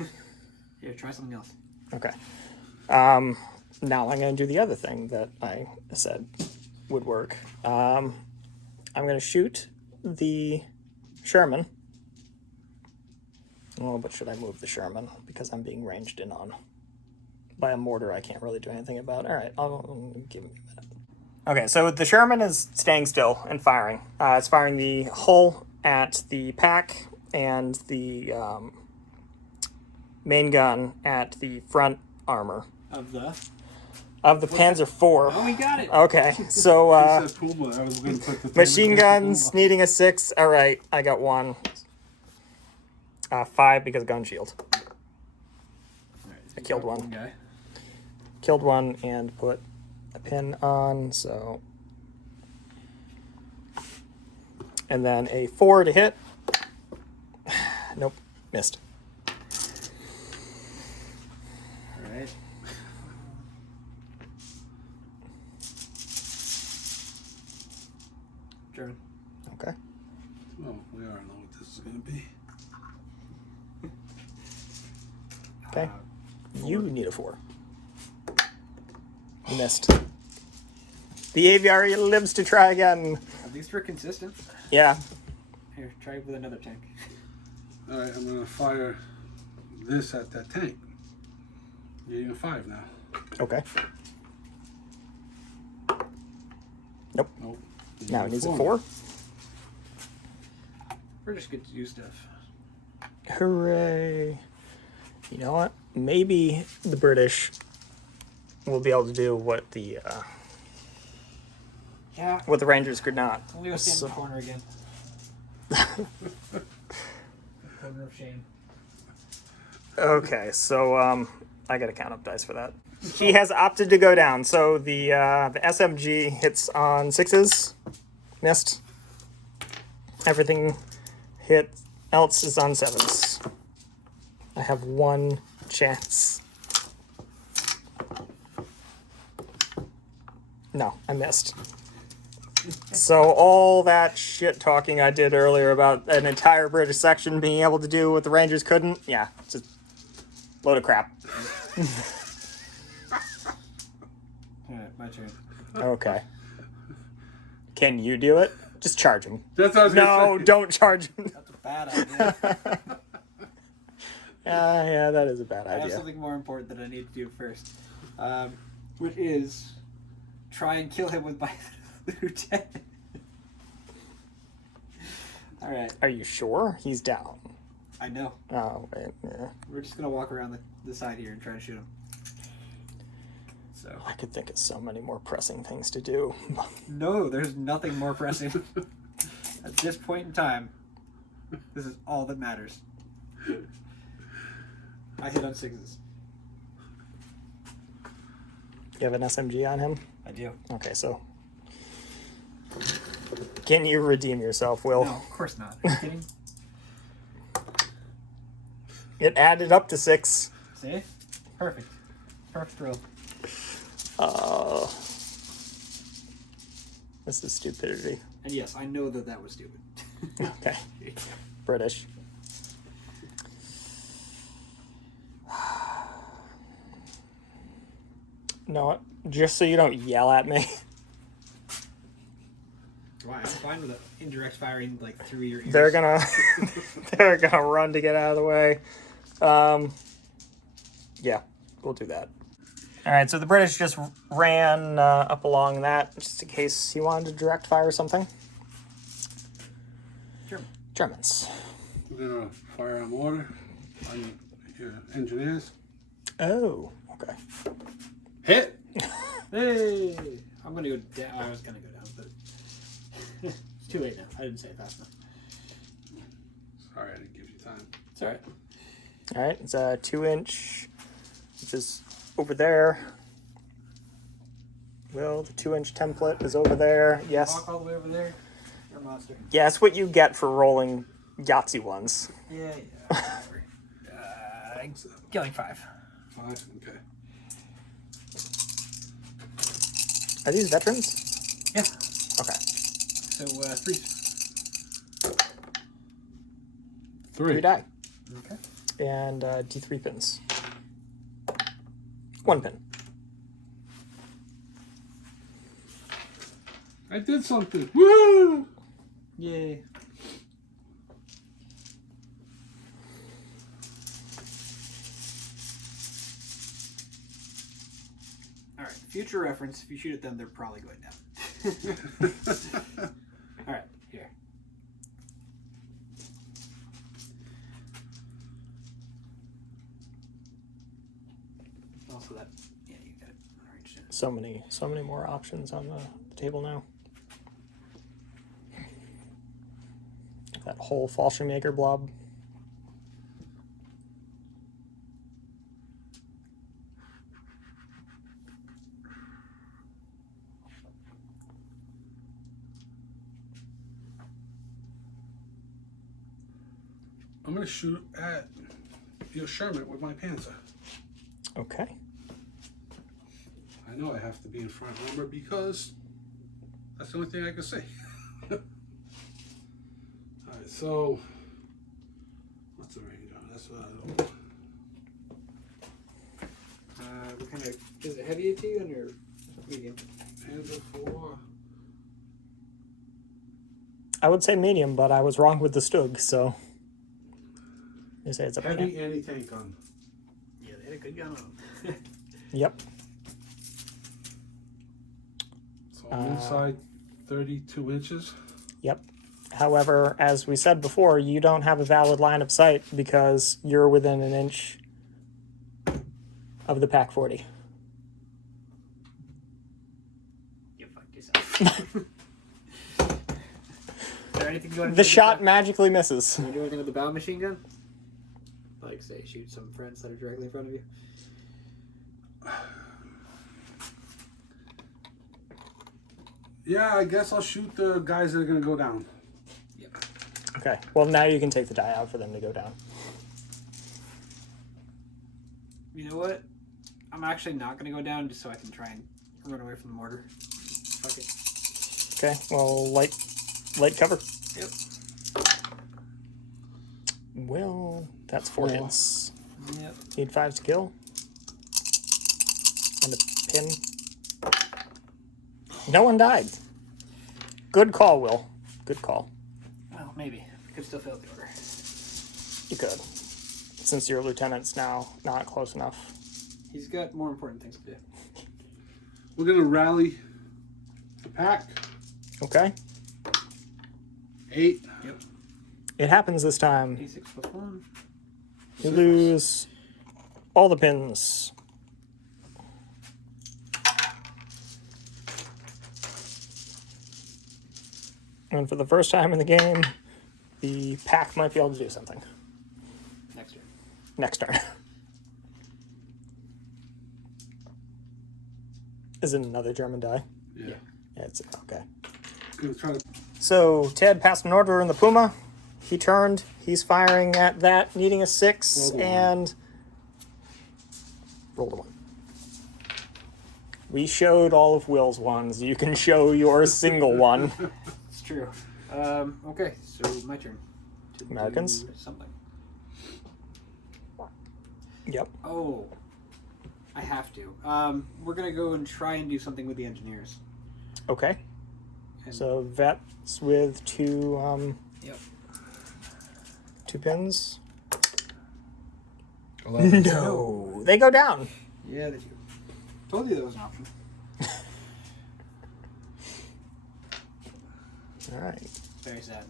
Here, try something else. Okay. Now I'm going to do the other thing that I said would work. I'm going to shoot the Sherman. Oh, but should I move the Sherman? Because I'm being ranged in on by a mortar I can't really do anything about. All right, I'll give me a minute. Okay, so the Sherman is staying still and firing. It's firing the hull at the pack and the main gun at the front armor. Of the Panzer IV. Oh, we got it. Okay, so He said Puma. I was going to put the machine Puma. guns needing a 6. All right, I got 1. 5 because gun shield. Right, I killed one. Guy. Killed 1 and put a pin on, so. And then a 4 to hit. Nope, missed. All right. German. Okay. Oh, we already know what this is going to be. Okay. You need a 4. You missed. The aviary lives to try again. At least we're consistent. Yeah. Here, try with another tank. All right, I'm going to fire this at that tank. You're getting a 5 now. Okay. Nope. Nope. Now it needs a 4. We're just good to do stuff. Hooray. You know what? Maybe the British will be able to do what the Yeah. what the Rangers could not. We'll go stand in So- the corner again. Corner of shame. Okay, so I gotta count up dice for that. He has opted to go down, so the SMG hits on 6s, missed. Everything hit else is on 7s. I have 1 chance. No, I missed. So all that shit talking I did earlier about an entire British section being able to do what the Rangers couldn't, yeah, it's a load of crap. Alright, my turn. Okay. Can you do it? Just charge him. That's what I was going to No, say. don't charge him. That's a bad idea. Yeah, that is a bad I have idea. something more important that I need to do first. Which is try and kill him with my lieutenant. Alright, Are you sure? He's down. I know. Oh, wait. Yeah. We're just gonna walk around the side here and try to shoot him. So I could think of so many more pressing things to do. no, there's nothing more pressing. At this point in time, this is all that matters. I hit on 6s. You have an SMG on him? I do. Okay, so. Can you redeem yourself, Will? No, of course not. Are you kidding? It added up to 6. See? Perfect. Perfect roll. This is stupidity. And yes, I know that that was stupid. Okay. British. No, just so you don't yell at me. why I'm fine with indirect firing like through your ears. They're gonna they're gonna run to get out of the way. Yeah, we'll do that. All right, so the British just ran up along that just in case he wanted to direct fire something. Germans. We're gonna fire on mortar on your engineers. Oh, okay. Hit. Hey, I'm gonna go down. I was gonna go down, but it's too late now. I didn't say it fast enough. Sorry, I didn't give you time. It's all right. All right, it's a 2-inch, which is over there. Will, the 2-inch template is over there. Yes. Walk all the way over there. You're a monster. Yeah, that's what you get for rolling Yahtzee ones. Yeah. Killing 5. 5. Okay. Are these veterans? Yeah. Okay. So 3. 3 die. Okay. And D3 pins. 1 pin. I did something. Woo! Yay. All right. Future reference. If you shoot at them, they're probably going down. All right. Here. Also that. Yeah, you got it. All right. So many more options on the table now. That whole Fallschirmjäger blob. I'm gonna shoot at your Sherman with my Panzer. Okay. I know I have to be in front number because that's the only thing I can see. Alright, so what's the range on? That's what I don't know. What kind of is it heavy to you or medium? Panzer 4. I would say medium, but I was wrong with the Stug, so you say it's a Heavy anti-tank gun. Yeah, they had a good gun on them. Yep. So I'm inside 32 inches. Yep. However, as we said before, you don't have a valid line of sight because you're within an inch of the Pack 40. You fucked yourself. Is there anything you want to The do shot with magically misses. that? You want to do anything with the bow machine gun? Like, say, shoot some friends that are directly in front of you? Yeah, I guess I'll shoot the guys that are gonna go down. Yep. Okay. Well, now you can take the die out for them to go down. You know what? I'm actually not going to go down just so I can try and run away from the mortar. Fuck it. Okay. Well, light cover. Yep. Well, that's 4 hits. Yep. Need 5 to kill. And a pin. No one died. Good call, Will. Good call. Well, maybe. Could still fail the order. You could. Since your lieutenant's now not close enough. He's got more important things to do. We're gonna rally the pack. Okay. 8. Yep. It happens this time. D6 plus 1. You lose all the pins. And for the first time in the game, the pack might be able to do something. Next turn. Next turn. Is it another German die? Yeah. Yeah, it's okay. Gonna try to. So Ted passed an order in the Puma. He turned. He's firing at that, needing a 6, Rolled a 1. and rolled a 1. We showed all of Will's ones. You can show your single one. It's true. Okay, so my turn. To Americans? do something. Yep. Oh. I have to. We're going to go and try and do something with the engineers. Okay. So vets with two Yep. 2 pins. 11. No, they go down. Yeah, they do. Told you that was an option. All right. Very sad.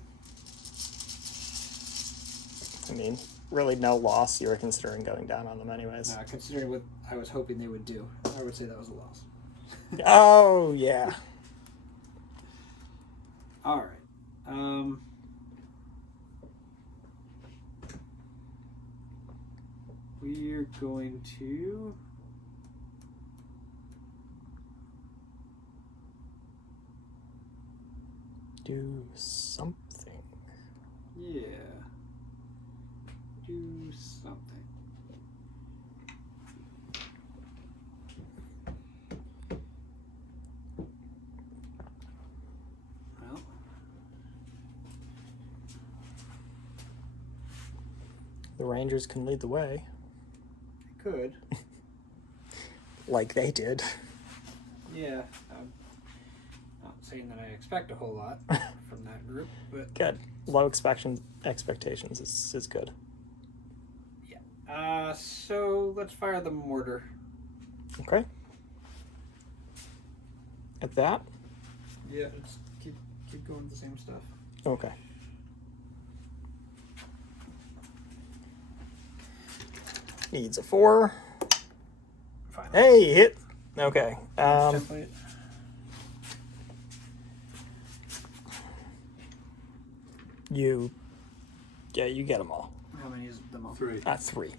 I mean, really no loss. You were considering going down on them anyways. Considering what I was hoping they would do, I would say that was a loss. Oh, yeah. All right. We're going to Do something. yeah, do something. Well, The Rangers can lead the way, I could. like they did. Yeah. I'm not saying that I expect a whole lot from that group, but Good. Low expectations is good. yeah. So let's fire the mortar. Okay. At that? Yeah. Let's keep going with the same stuff. Okay. Needs a 4. Fine. Hey, hit. Okay. Template. You get them all. How many is them all? 3. 3. All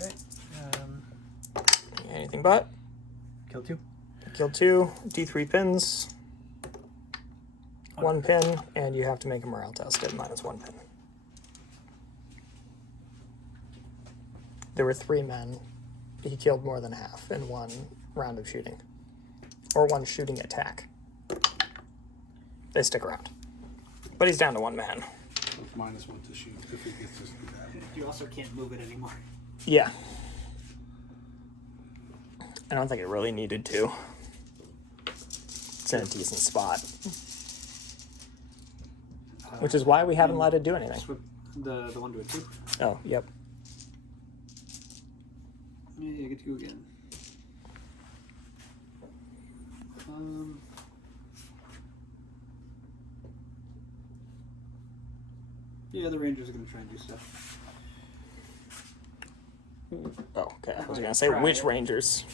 right. Anything but. Kill 2. Kill 2. D3 pins. 1 pin, and you have to make a morale test at -1 pin. There were 3 men. He killed more than half in 1 round of shooting. Or 1 shooting attack. They stick around. But he's down to 1 man. With -1 to shoot if he gets this do that. You also can't move it anymore. Yeah. I don't think it really needed to. It's in a decent spot. Which is why we haven't let it do anything. The one to a 2. Oh, yep. Yeah, I get to go again. Yeah, the Rangers are going to try and do stuff. Oh, okay. I was Might going to say, try which it. Rangers?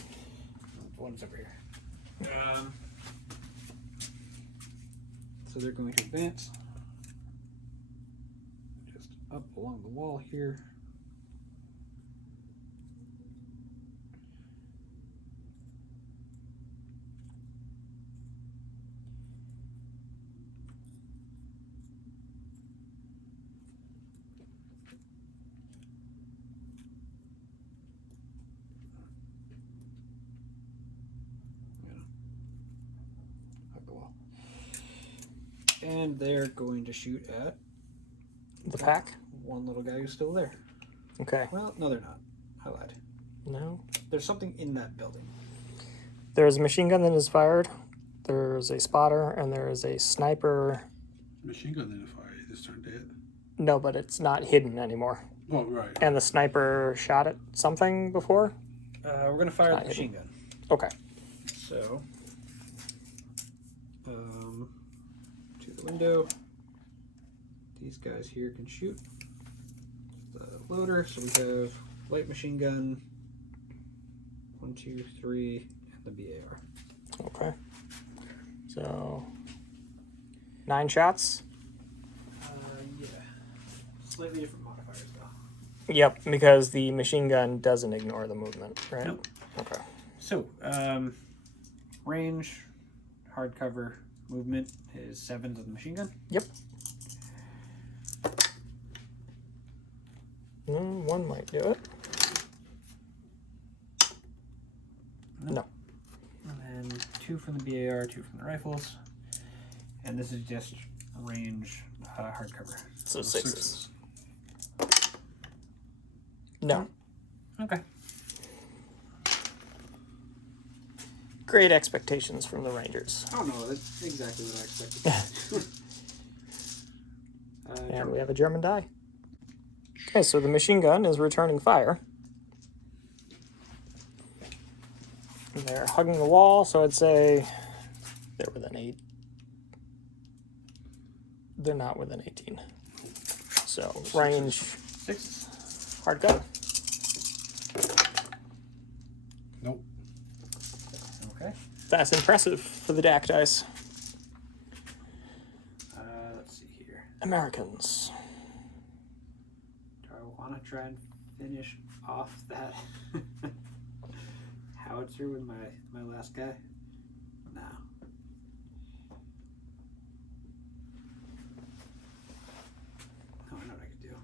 The one's over here. So they're going to advance. Just up along the wall here. And they're going to shoot at The pack? one little guy who's still there. Okay. Well, no, they're not. I lied. No. There's something in that building. There's a machine gun that is fired. There's a spotter, and there is a sniper. Machine gun didn't fire. He just turned dead. No, but it's not hidden anymore. Oh, right. And the sniper shot at something before? We're going to fire not the machine gun. Okay. So, to the window. These guys here can shoot the loader. So we have light machine gun, 1, 2, 3, and the BAR. Okay. So, 9 shots? Yeah. Slightly different modifiers, though. Yep, because the machine gun doesn't ignore the movement, right? Nope. Okay. So, range, hardcover, movement is 7 to the machine gun. Yep. 1 might do it. No. And then 2 from the BAR, 2 from the rifles. And this is just range, hardcover. So 6s. No. Okay. great expectations from the Rangers. Oh no, that's exactly what I expected. And we have a German die. Okay, so the machine gun is returning fire. And they're hugging the wall, so I'd say they're within 8. They're not within 18. So range 6. hard gun. Nope. Okay. That's impressive for the DAC dice. Let's see here. Americans. Do I want to try and finish off that howitzer with my last guy? No. Oh, I know what I could do.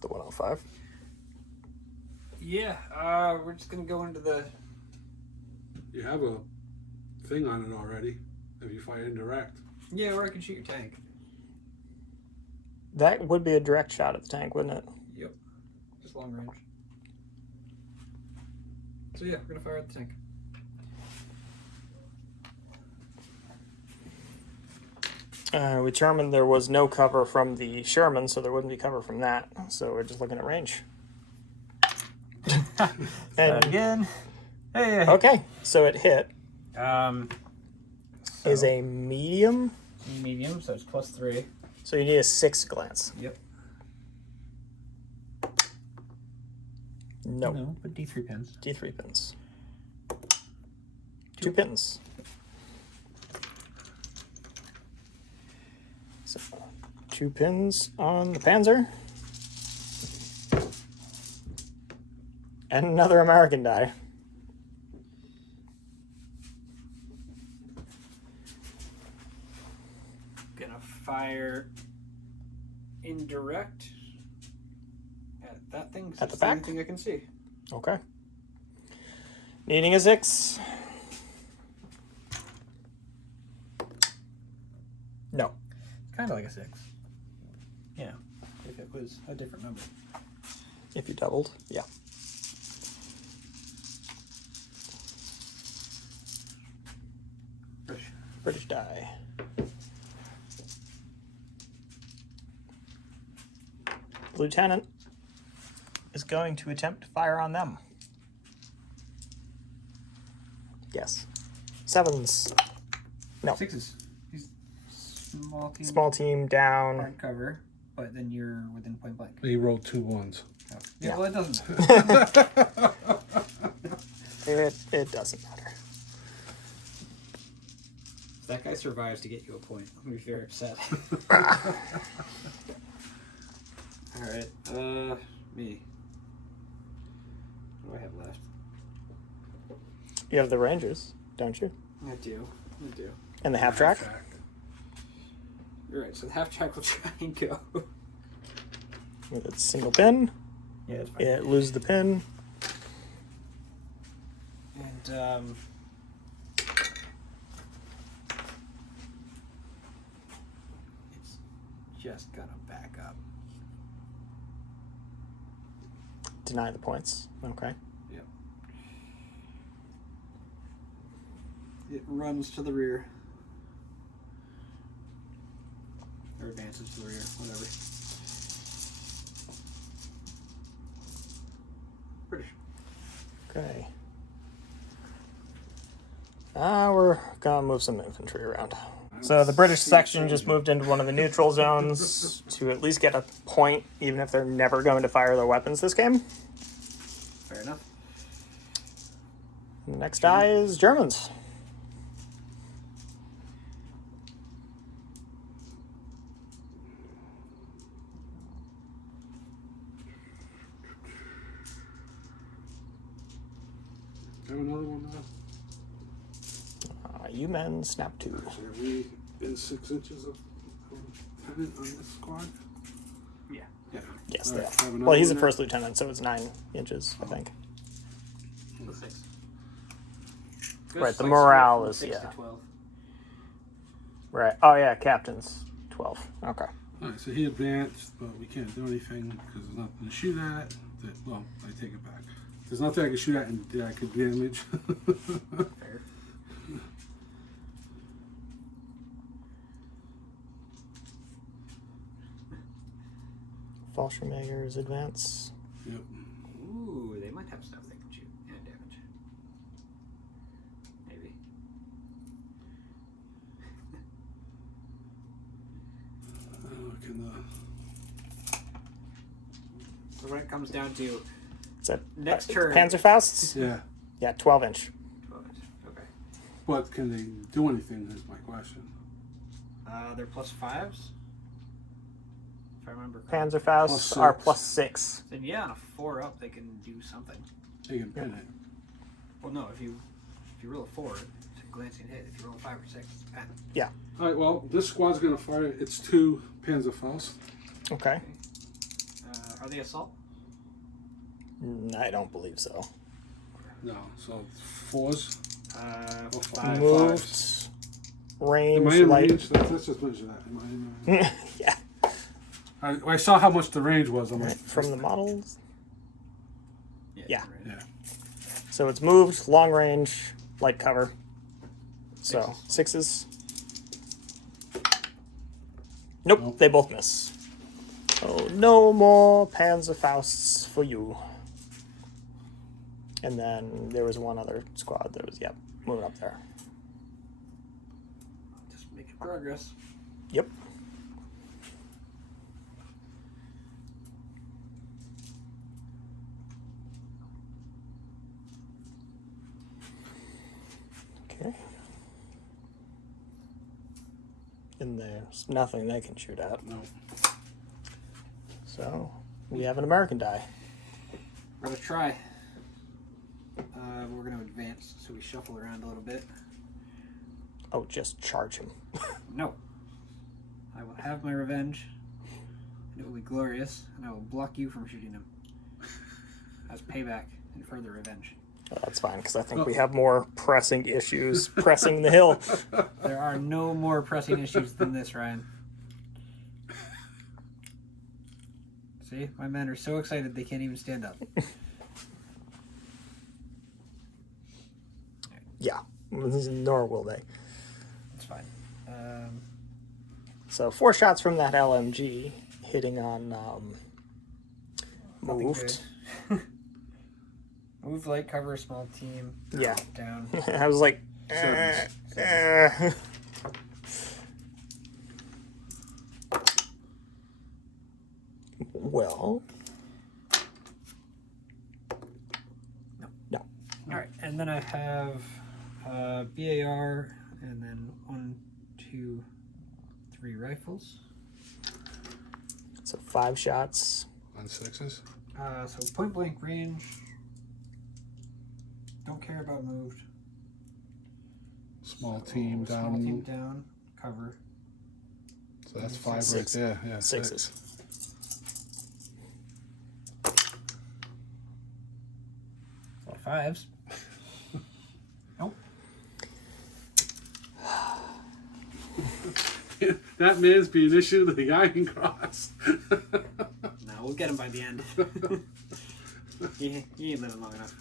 The 105. Yeah, we're just gonna go into the. You have a thing on it already. If you fire indirect. Yeah, or I can shoot your tank. That would be a direct shot at the tank, wouldn't it? Yep. Just long range. So yeah, we're gonna fire at the tank. We determined there was no cover from the Sherman, so there wouldn't be cover from that. So we're just looking at range. And again. Hey. Okay, so it hit. So Is a medium. medium, so it's +3. So you need a 6 glance. Yep. No. No, but D3 pins. D3 pins. 2 pins. So 2 pins on the Panzer. And another American die. Gonna fire indirect at that thing. 'cause At the it's back? only thing I can see. Okay. Needing a 6. No. It's kind of like a 6. Yeah, if it was a different number. If you doubled, yeah. British die. Lieutenant is going to attempt to fire on them. Yes. 7s. No. 6s. He's small team. Small team down. Hard cover, but then you're within point blank. He rolled 2 1s. Oh. Yeah. Well, it doesn't. It doesn't matter. If that guy survives to get you a point, I'm gonna be very upset. All right. Me. What do I have left? You have the Rangers, don't you? I do. And the half track? You're right. So the half track will try and go. With its single pin. Yeah, it's fine. It loses the pin. And it's just gonna back up. Deny the points. Okay. Yep. It runs to the rear. Or advances to the rear, whatever. British. Okay. We're gonna move some infantry around. So the British section just moved into one of the neutral zones to at least get a point, even if they're never going to fire their weapons this game. Fair enough. And the next die is Germans. Have another one now? You men snap 2. Actually, are we in 6 inches of lieutenant on this squad? Yeah. Yeah. Yes, All they right, are. have another Well, he's a one now? first lieutenant, so it's 9 inches, I think. Six. Right, the Like morale from is, 6 to yeah. 12. Right. Oh, yeah, captain's 12. Okay. Alright, so he advanced, but we can't do anything because there's nothing to shoot at. Well, I take it back. There's nothing I can shoot at and that I could damage. Fair. Fallschirmjäger's advance. Yep. Ooh, they might have stuff they can shoot and damage. Maybe. So when it comes down to Is that next turn, Panzerfausts? Yeah. Yeah, 12-inch. 12 inch. Okay. But can they do anything is my question. They're plus 5s. If I remember correctly. Panzerfausts Plus are 6. +6. Then yeah, on a 4 up, they can do something. They can pin it. Well, no, if you roll a 4, it's a glancing hit. If you roll a 5 or 6, it's a pen. Alright, well, this squad's gonna fire. It's 2 Panzerfaust. Okay. Are they assault? I don't believe so. No, so 4s. Or 5. Moved. 5s. Range, Am I in light. range? Let's just measure that. Am I in range? Yeah. I saw how much the range was. I'm like, From the models. Yeah. Right. yeah. So it's moved, long range, light cover. So, 6s. Nope, Nope. they both miss. Oh, no more Panzerfausts for you. And then there was one other squad that was, moving up there. Just making progress. Yep. Okay. And there's nothing they can shoot at. No. So we have an American die. We're gonna try. We're gonna advance, so we shuffle around a little bit. Oh, just charge him. No. I will have my revenge, and it will be glorious, and I will block you from shooting him. As payback and further revenge. Oh, that's fine, because I think we have more pressing issues pressing the hill. There are no more pressing issues than this, Ryan. See, my men are so excited they can't even stand up. Yeah, nor will they. It's fine. So 4 shots from that LMG hitting on Nothing moved. good. Move light, cover a small team. Yeah. Down. I was like, Well, no. All right, and then I have BAR, and then 1, 2, 3 rifles. So 5 shots. On 6s? So point blank range. Don't care about moved. Small team down. Small team down. Cover. So that's 5 6. right there. Yeah, 6s. A lot of 5s. Nope. That man's being issued the Iron Cross. No, we'll get him by the end. he ain't living long enough.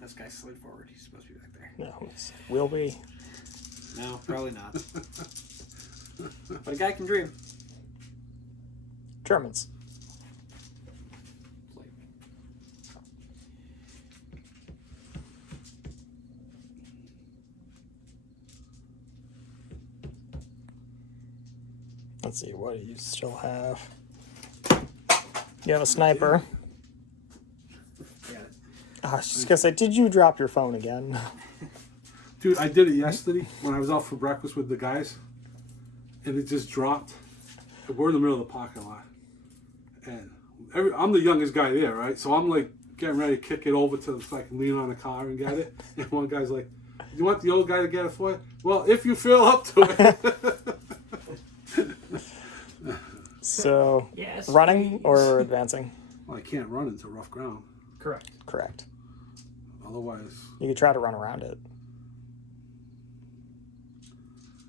This guy slid forward. He's supposed to be back there. No, will be. No, probably not. But a guy can dream. Germans. Let's see, what do you still have? You have a sniper. Yeah. I was just gonna say, did you drop your phone again? Dude, I did it yesterday when I was out for breakfast with the guys, and it just dropped. We're in the middle of the parking lot, and I'm the youngest guy there, right? So I'm like getting ready to kick it over to so I can lean on the car and get it. And one guy's like, "You want the old guy to get it for you?" Well, if you feel up to it. So, Yes, running please. or advancing? Well, I can't run into rough ground. Correct. Correct. Otherwise, You could try to run around it.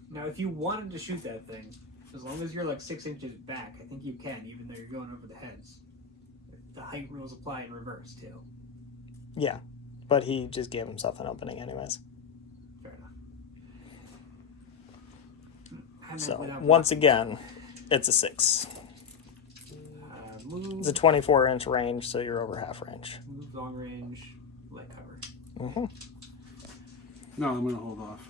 Now, if you wanted to shoot that thing, As long as you're like 6 inches back, I think you can, even though you're going over the heads. The height rules apply in reverse too. Yeah, but he just gave himself an opening anyways. Fair enough. So once again, it's a 6. Move. It's a 24-inch range, so you're over half range. Move, long range, light cover. Mm-hmm. No, I'm gonna hold off.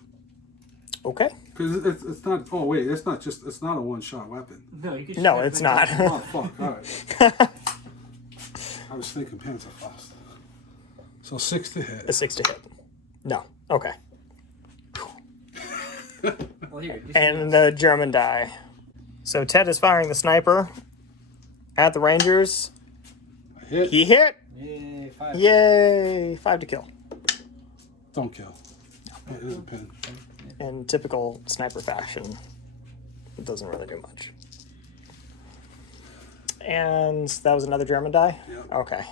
Okay. Because it's not. Oh wait, it's not just. It's not a one-shot weapon. No, you can. No, it's not. Oh fuck! All right. I was thinking Panzer Faust. So 6 to hit. A 6 to hit. No. Okay. Well, here. And the German die. So Ted is firing the sniper at the Rangers. I hit. He hit. Yay, 5. Yay! 5 to kill. Don't kill. It is a pin. In typical sniper fashion, it doesn't really do much. And that was another German die? Yep. Okay.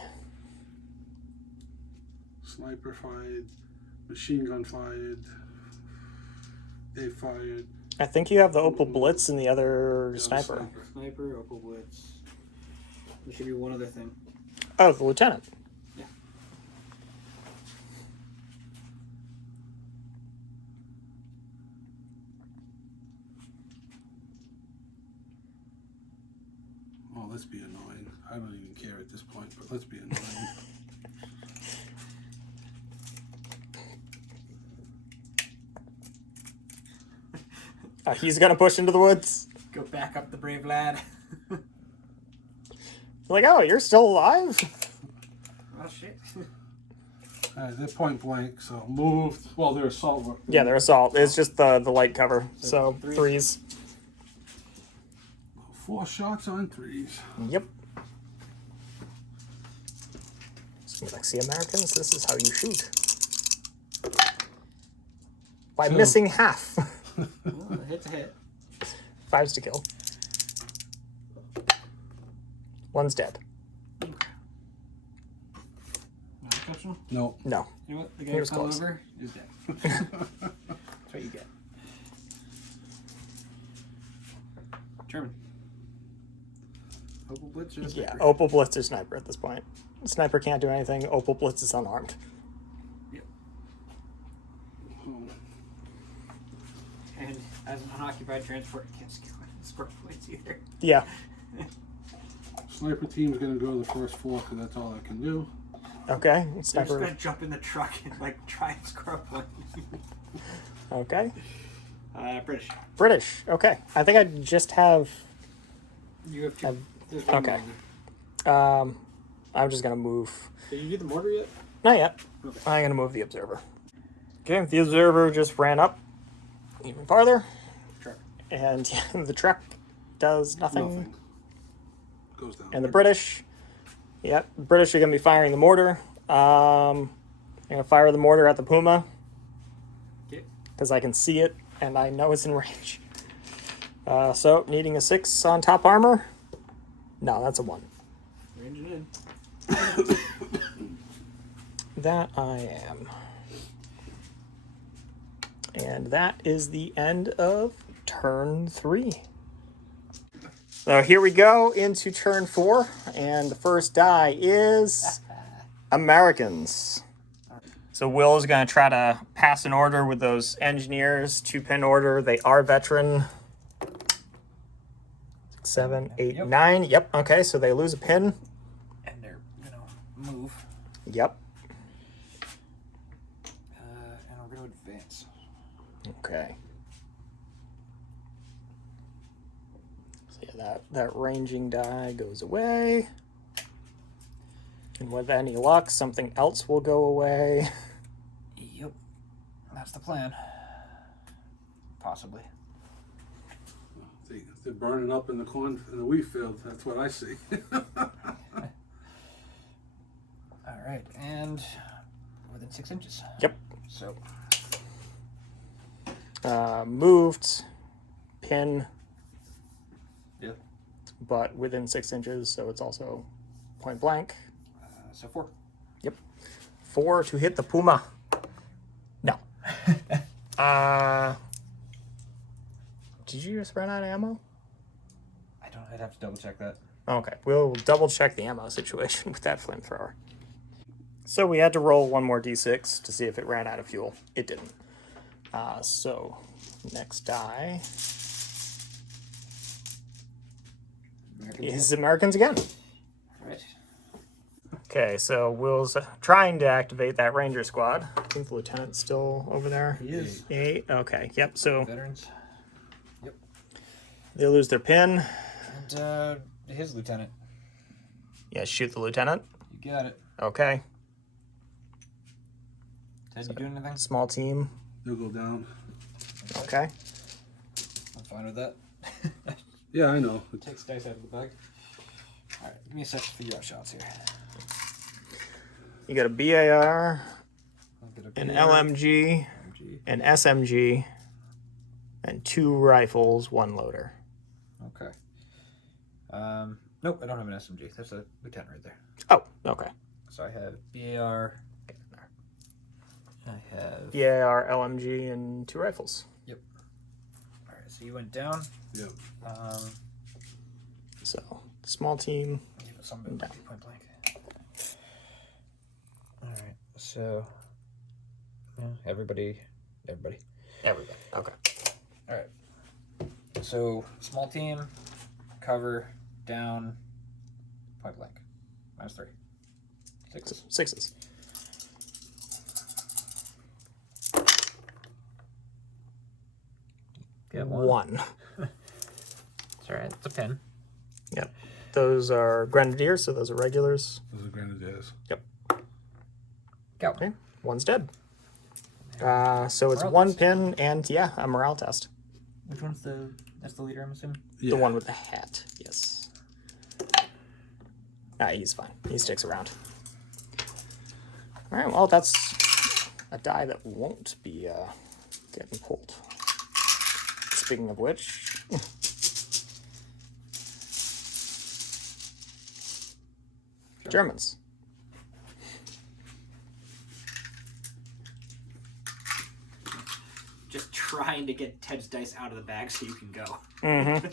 Sniper fired. Machine gun fired. They fired. I think you have the Opel Blitz and the other sniper. Sniper, Opal Blitz. There should be one other thing. Oh, the lieutenant. Yeah. Oh, let's be annoying. I don't even care at this point, but let's be annoying. He's gonna push into the woods. Go back up the brave lad. Like, oh, you're still alive? Oh, shit. Alright, they're point blank, so moved. Well, they're assault work. Yeah, they're assault. It's just the light cover. So 3s. 4 shots on 3s. Yep. So like, see, Americans, this is how you shoot. By missing half. Well, hit's a hit. 5's to kill. 1's dead. Not exceptional? No. No. You know what? The guy He who was fell close. over is dead. That's what you get. German. Opal Blitz or Yeah, sniper? Opel Blitz or sniper at this point. Sniper can't do anything. Opel Blitz is unarmed. Yep. And as an unoccupied transport, you can't score points either. Yeah. Sniper team's gonna go to the first 4 because that's all I can do. Okay. They're just Sniper. gonna jump in the truck and like try and score a point. Okay. British. British. Okay. I think I just have. You have 2. There's one Okay. more. I'm just gonna move. Did you do the mortar yet? Not yet. Okay. I'm gonna move the observer. Okay. The observer just ran up even farther, Truck. and the truck does nothing. Nothing. Goes down. And the British. Yep. The British are gonna be firing the mortar. I'm gonna fire the mortar at the Puma. Okay. Because I can see it and I know it's in range. So needing a 6 on top armor. No, that's a 1. Range it in. That I am. And that is the end of turn 3. So here we go into turn 4, and the first die is Americans. So Will's going to try to pass an order with those engineers, 2-pin order. They are veteran. 6, 7, 8, Yep. 9. Yep, okay, so they lose a pin. And they're gonna move. Yep. And we're gonna advance. Okay. So yeah, that ranging die goes away. And with any luck, something else will go away. Yep. That's the plan. Possibly. They're burning up in the corn in the wheat field. That's what I see. All right, and within 6 inches. Yep. So Moved, pin, yeah. but within 6 inches, so it's also point blank. So 4. Yep. 4 to hit the Puma. No. Did you just run out of ammo? I'd have to double check that. Okay, we'll double check the ammo situation with that flamethrower. So we had to roll one more d6 to see if it ran out of fuel. It didn't. So next die is Americans again. Right. Okay, so Will's trying to activate that Ranger squad. I think the lieutenant's still over there. He is. 8. Okay, yep. So Veterans. Yep. they lose their pin. And his lieutenant. Yeah, shoot the lieutenant. You got it. Okay. Ted, you doing anything? Small team. They'll go down. Okay. I'm fine with that. Yeah, I know. Takes dice out of the bag. Alright, give me a sec to figure out shots here. You got a BAR, I'll get a an BR, LMG, LMG. an SMG, and 2 rifles, 1 loader. Okay. Nope, I don't have an SMG. That's a lieutenant right there. Oh, okay. So I have BAR. I have. BAR, LMG, and 2 rifles. Yep. Alright, so you went down. Yep. So, small team. Give it some point blank. Alright, so. Yeah, everybody. Everybody. Okay. Alright. So, small team, cover, down, point blank. -3. 6. 6s. Get 1. It's alright, it's a pin. Yep. Those are grenadiers, so those are regulars. Those are grenadiers. Yep. Go. Okay. 1's dead. So it's Morale 1 test. pin and, yeah, a morale test. Which one's the. That's the leader, I'm assuming? Yeah. The one with the hat, yes. He's fine. He sticks around. All right, well, that's a die that won't be getting pulled. Speaking of which... Germans. Just trying to get Ted's dice out of the bag so you can go. Mm-hmm.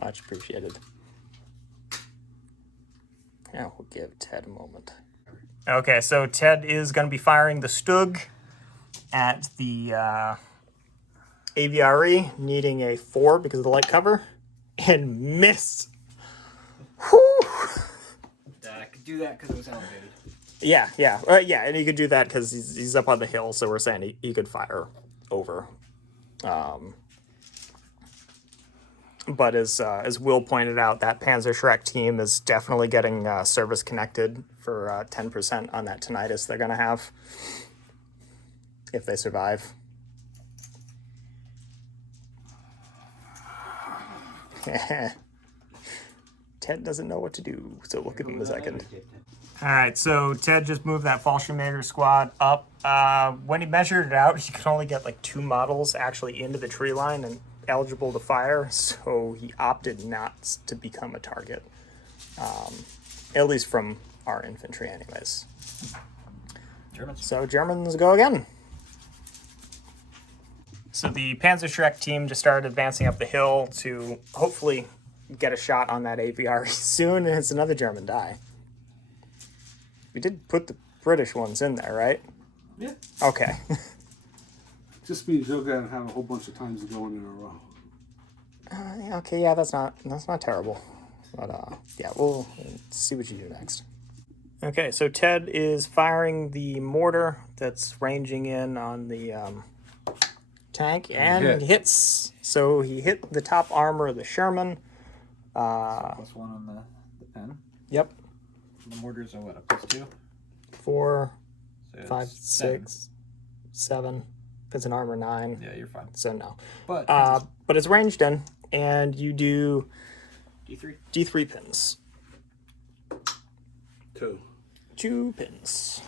Much appreciated. Yeah, we'll give Ted a moment. Okay, so Ted is going to be firing the Stug at the AVRE, needing a 4 because of the light cover, and missed. Whew. I could do that because it was elevated. Yeah, and he could do that because he's up on the hill, so we're saying he could fire over. But as Will pointed out, that Panzer Shrek team is definitely getting service connected for 10% on that tinnitus they're going to have if they survive. Ted doesn't know what to do, so we'll give him a second. All right, so Ted just moved that Fallschirmjäger squad up. When he measured it out, he could only get like 2 models actually into the tree line and eligible to fire, so he opted not to become a target. At least from our infantry anyways. Germans. So Germans go again. So the Panzer Shrek team just started advancing up the hill to hopefully get a shot on that AVR soon, and it's another German die. We did put the British ones in there, right? Yeah. Okay. Just means you're gonna have a whole bunch of times going in a row. Okay, yeah, that's not terrible. But yeah, we'll see what you do next. Okay, so Ted is firing the mortar that's ranging in on the tank, and hits. So he hit the top armor of the Sherman. +1 on the pen. Yep. The mortars are what, a +2? 4, So 5, it's 7. 6, 7. It's an armor 9. Yeah, you're fine. So no. But But it's ranged in, and you do D3. D3 pins. 2. 2 pins.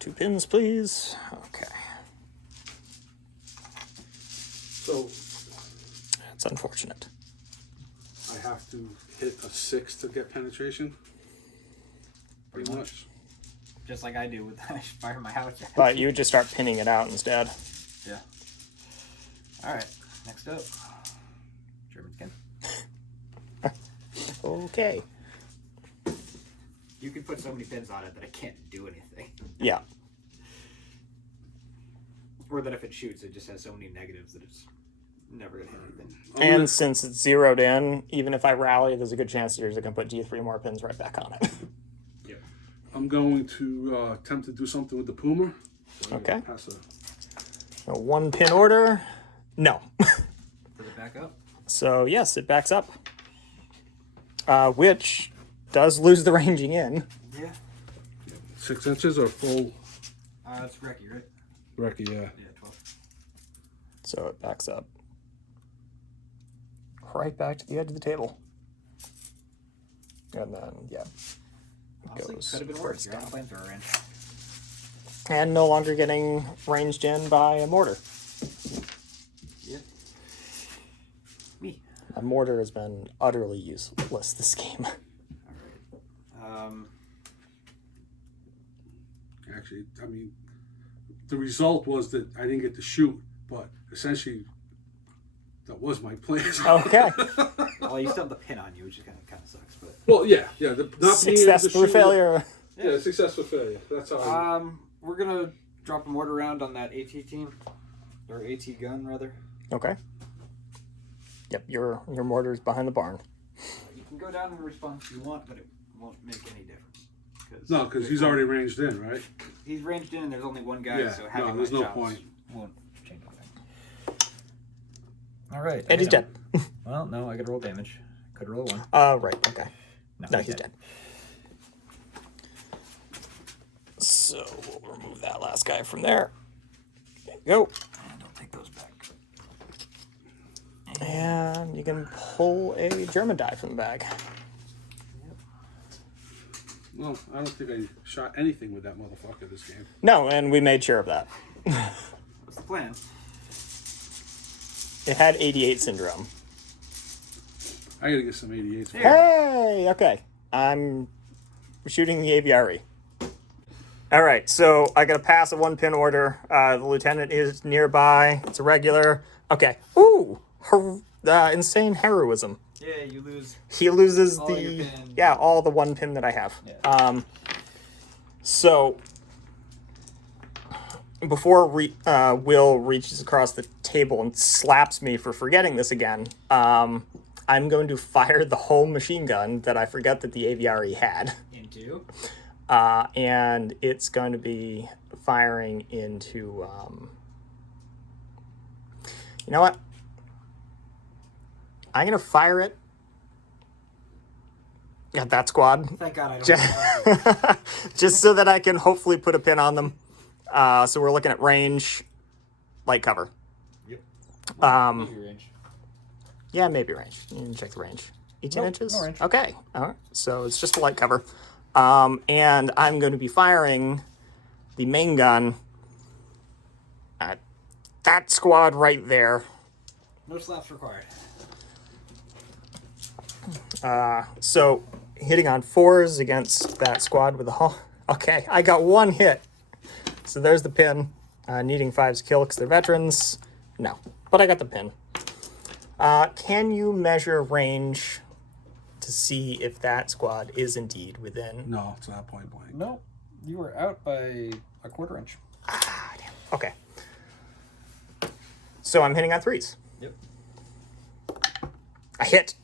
2 pins, please. Okay. So That's unfortunate. I have to hit a 6 to get penetration. Pretty much. Just like I do with I fire my house. But you would just start pinning it out instead. Yeah. Alright, next up. German again. Okay. You can put so many pins on it that it can't do anything. Yeah. Or that if it shoots, it just has so many negatives that it's never going to hit anything. And since it's zeroed in, even if I rally, there's a good chance you're going to put D3 more pins right back on it. Yep. I'm going to attempt to do something with the Puma. So Okay. pass A 1 pin order. No. Does it back up? So, yes, it backs up. Which does lose the ranging in. Yeah. 6 inches or full That's Reki, right? Reki, yeah. Yeah, 12. So it backs up. Right back to the edge of the table. And then, yeah. Honestly, Goes could have been for worse. its You're on a down. flamethrower range. And no longer getting ranged in by a mortar. Yeah. Me. A mortar has been utterly useless this game. Alright. Actually, I mean, the result was that I didn't get to shoot, but essentially, that was my plan. Okay. Well, you still have the pin on you, which kind of sucks, but... Well, yeah. Not being able Success to through shoot- failure. Yeah, success with failure. That's how We're gonna drop a mortar round on that AT team. Or AT gun, rather. Okay. Yep, your mortar's behind the barn. You can go down in response if you want, but it won't make any difference. No, because he's already ranged in, right? He's ranged in and there's only one guy, Yeah, so having no, there's my no shots point. won't change anything. Alright. And he's dead. Well, no, I gotta roll damage. Could roll one. Right, okay. No, he's dead. So we'll remove that last guy from there. There you go. And I'll take those back. And you can pull a German die from the bag. Well, I don't think I shot anything with that motherfucker this game. No, and we made sure of that. What's the plan? It had 88 syndrome. I gotta get some 88s. Hey, okay. I'm shooting the aviary. All right, so I got to pass a 1 pin order. The lieutenant is nearby. It's a regular. Okay. Ooh, insane heroism. Yeah, you lose. He loses All your pin. all the 1 pin that I have. Yeah. So before Will reaches across the table and slaps me for forgetting this again, I'm going to fire the whole machine gun that I forgot that the aviary had. Into? And it's going to be firing into... you know what? I'm going to fire it at that squad. Thank God I don't Just, just so that I can hopefully put a pin on them. So we're looking at range, light cover. Yep. Um, range. Yeah, maybe range. You can check the range. 18 Nope, inches? no range. Okay. All right. So it's just a light cover. And I'm going to be firing the main gun at that squad right there. No slaps required. So hitting on 4s against that squad with a hull. Okay, I got 1 hit. So there's the pin. Needing 5s to kill because they're veterans. No, but I got the pin. Can you measure range to see if that squad is indeed within? No, it's not point blank. No, you were out by a quarter inch. Ah, damn. Okay. So I'm hitting on 3s. Yep. I hit.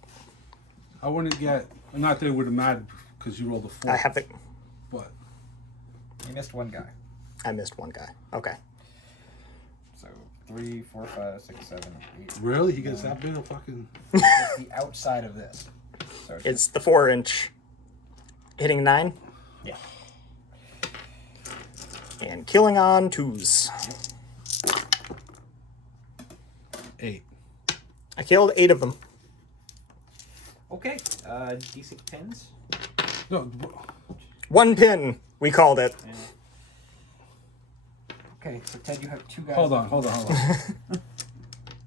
I wouldn't get. Not that it would have mattered because you rolled a 4. I have the. But You missed one guy. I missed 1 guy. Okay. So 3, 4, 5, 6, 7, 8. really, he gets that big of fucking. It's the outside of this. So It's the 4-inch. Hitting 9. yeah. And killing on 2s. 8. I killed 8 of them. Okay. Decent pins. No, 1 pin, we called it. Yeah. Okay, so Ted, you have 2 guys. hold on.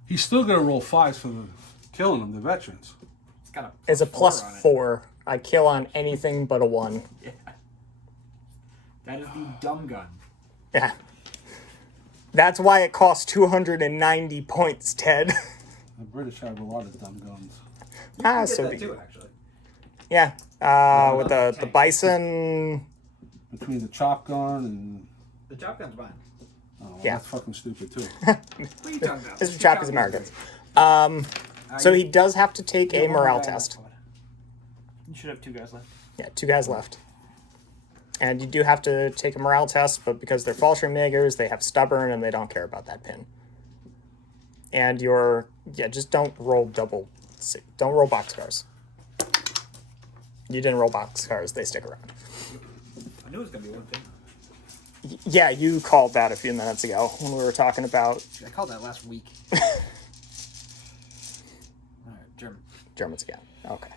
He's still gonna roll 5s for the killing them, the veterans. It's got a It's a plus on it. 4. I kill on anything but a 1. Yeah. That is the dumb gun. Yeah. That's why it costs 290 points, Ted. The British have a lot of dumb guns. Ah, Get so that be too, actually. Yeah, with the bison. Between the chop gun and The chop gun's mine. oh, well, Yeah. that's fucking stupid too. What are you talking about? Mr. Chop is American. American. So he does have to take a morale test. You should have 2 guys left. Yeah, 2 guys left. And you do have to take a morale test, but because they're Fallschirmjägers, they have stubborn and they don't care about that pin. And just don't roll don't roll boxcars. You didn't roll boxcars, they stick around. I knew it was going to be one thing. Yeah, you called that a few minutes ago when we were talking about... I called that last week. Alright, German. Germans again. Okay.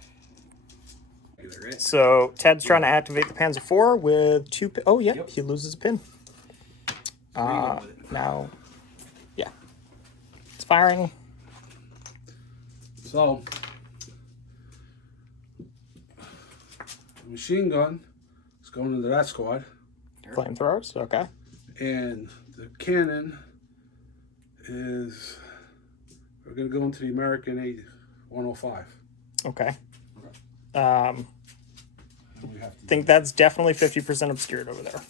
Right? So Ted's trying to activate the Panzer IV with 2... Oh, yeah, Yep. he loses a pin. Where are you going with it? Now... Yeah. It's firing. So, the machine gun is going into that squad, Flamethrowers, okay. and the cannon is we're going to go into the American 105. Okay. And we have to Think that's definitely 50% obscured over there.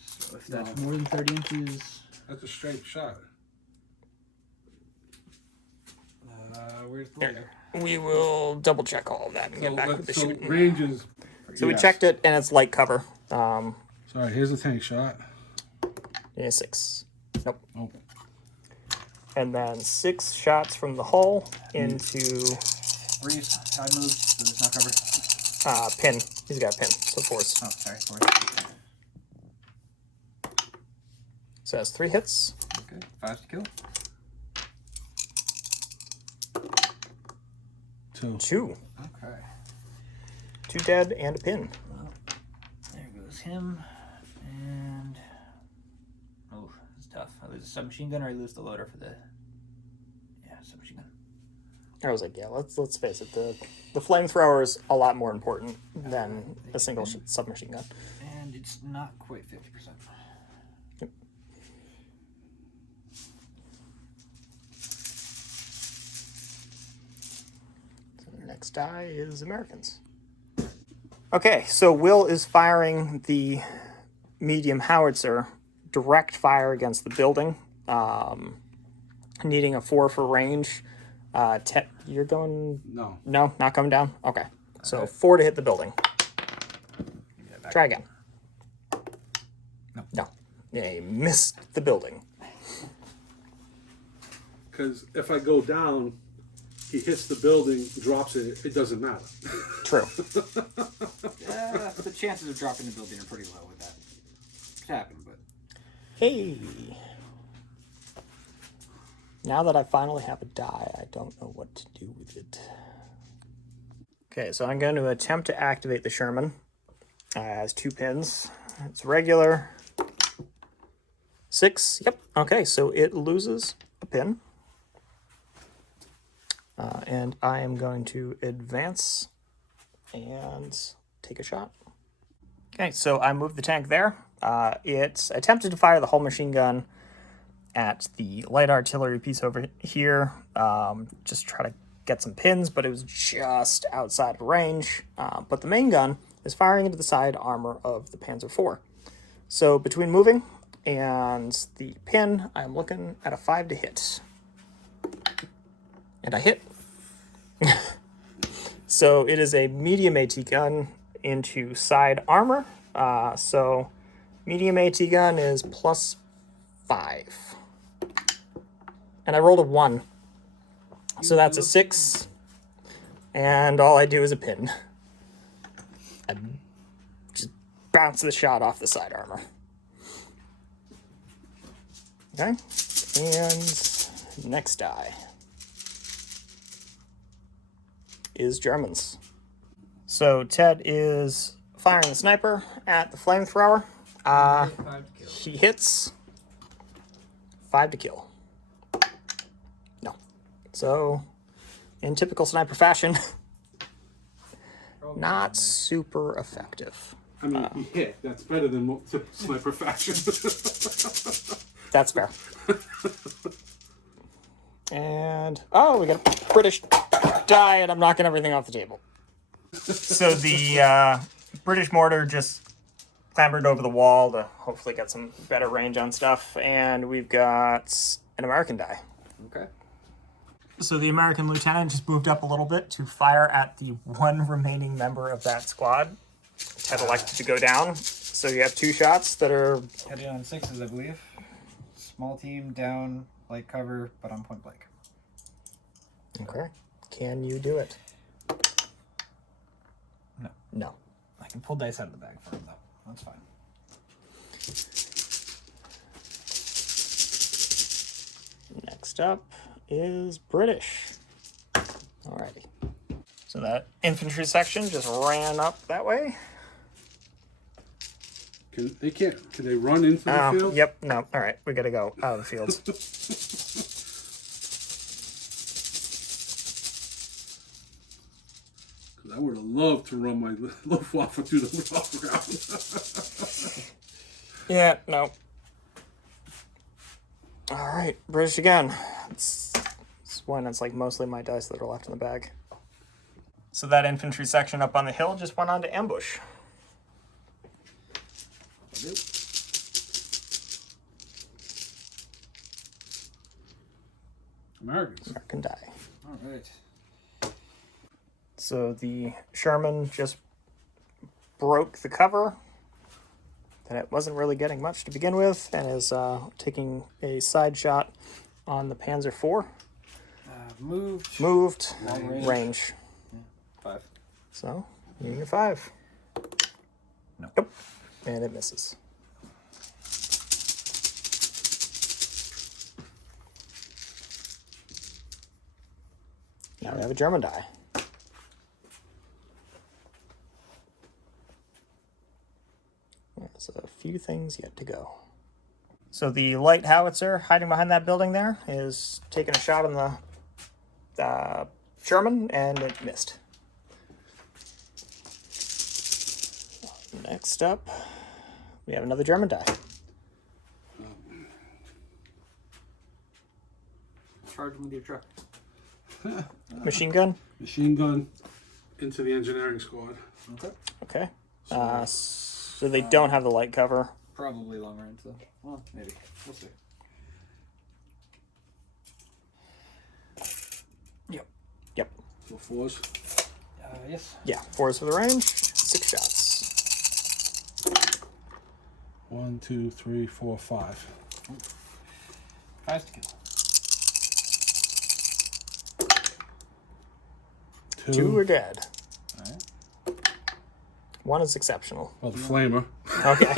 So if that's more than 30 inches... That's a straight shot. where's the Here. laser? We will double check all of that and get back with the So shooting. range is. So we yes. checked it, and it's light cover. Sorry, here's the tank shot. Yeah, 6. Nope. Oh, And then 6 shots from the hull into Breeze, side moves, so it's not covered. pin. He's got a pin, so 4s. Oh, sorry. 4. So that's 3 hits. Okay, 5 to kill. 2. 2. Okay. 2 dead and a pin. Well, there goes him. And... Oh, it's tough. I lose a submachine gun or I lose the loader for the... Yeah, submachine gun. I was like, yeah, let's face it. The flamethrower is a lot more important than a single submachine gun. And it's not quite 50%. Next die is Americans. Okay, so Will is firing the medium howitzer, direct fire against the building, needing a 4 for range. You're going... No. No, not coming down? Okay, so 4 to hit the building. Try again. No. Yeah, you missed the building. Because if I go down, he hits the building, drops it, it doesn't matter. True. The chances of dropping the building are pretty low with that. It's happened, but... Hey. Now that I finally have a die, I don't know what to do with it. Okay, so I'm going to attempt to activate the Sherman. It has 2 pins. It's regular. 6. Yep. Okay, so it loses a pin. And I am going to advance and take a shot. Okay, so I moved the tank there. It attempted to fire the hull machine gun at the light artillery piece over here. Just try to get some pins, but it was just outside of range. But the main gun is firing into the side armor of the Panzer IV. So between moving and the pin, I'm looking at a 5 to hit. And I hit. So it is a medium AT gun into side armor. So medium AT gun is +5. And I rolled a 1. So that's a 6. And all I do is a pin. I just bounce the shot off the side armor. Okay. And next die is Germans. So Ted is firing the sniper at the flamethrower. 5 to kill. He hits. 5 to kill. No. So, in typical sniper fashion, not super effective. I mean, he hit. That's better than sniper fashion. That's fair. And, oh, we got a British Die, and I'm knocking everything off the table. So the British mortar just clambered over the wall to hopefully get some better range on stuff, and we've got an American die. Okay. So the American lieutenant just moved up a little bit to fire at the one remaining member of that squad. Ted elected to go down, so you have 2 shots that are... Headed on 6s, I believe. Small team, down, light cover, but on point blank. Okay. Can you do it? No. No. I can pull dice out of the bag for him, though. That's fine. Next up is British. Alrighty. So that infantry section just ran up that way. Can they run into the field? Yep, no. Alright, we gotta go out of the field. I would have loved to run my Luftwaffe through the ground. Yeah, no. Alright, British again. It's when it's like mostly my dice that are left in the bag. So that infantry section up on the hill just went on to ambush. Americans. American die. All right. So the Sherman just broke the cover. And it wasn't really getting much to begin with, and is taking a side shot on the Panzer IV. Moved. Long Range. 5. So, Unit 5. No. Nope. And it misses. Now we have a German die. There's a few things yet to go. So the light howitzer hiding behind that building there is taking a shot on the Sherman, and it missed. Next up, we have another German die. Charge him with your truck. Machine gun. Machine gun into the engineering squad. Okay. Okay. So they don't have the light cover. Probably long range, though. Well, maybe. We'll see. Yep. So 4s. Yes. Yeah. 4s for the range. 6 shots. 1, 2, 3, 4, 5. 5's to kill. 2 are dead. All right. 1 is exceptional. Well, the flamer. Okay.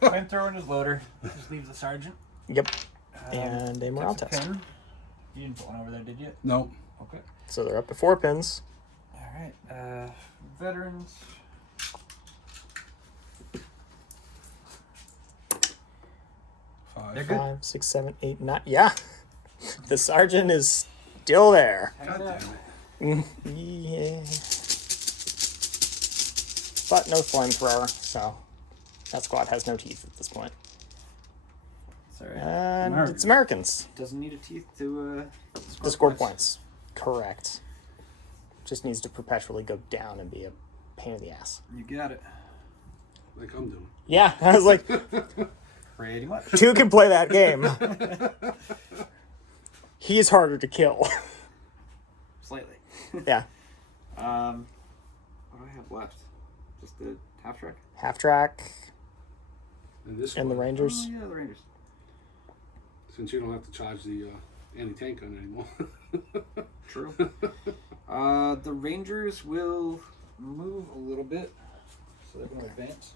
Flamethrower in his loader. Just leaves the sergeant. Yep. And a morale Takes a test. pin. You didn't put one over there, did you? No. Okay. So they're up to 4 pins. All right. Veterans. 5. They're good. 5, 6, 7, 8, 9. Yeah. The sergeant is still there. God damn it. Yeah. But no flamethrower, so that squad has no teeth at this point. Sorry. And Americans. it's Americans Doesn't need a teeth to to score points. Correct. Just needs to perpetually go down and be a pain in the ass. You got it. Like I'm doing. Yeah, I was like, Pretty much. 2 can play that game. He's harder to kill. Slightly. Yeah. What do I have left? Just the half track? Half track And this and the one, Rangers. Oh, yeah, the Rangers. since you don't have to charge the anti-tank gun anymore. True. The Rangers will move a little bit, so they're going to advance.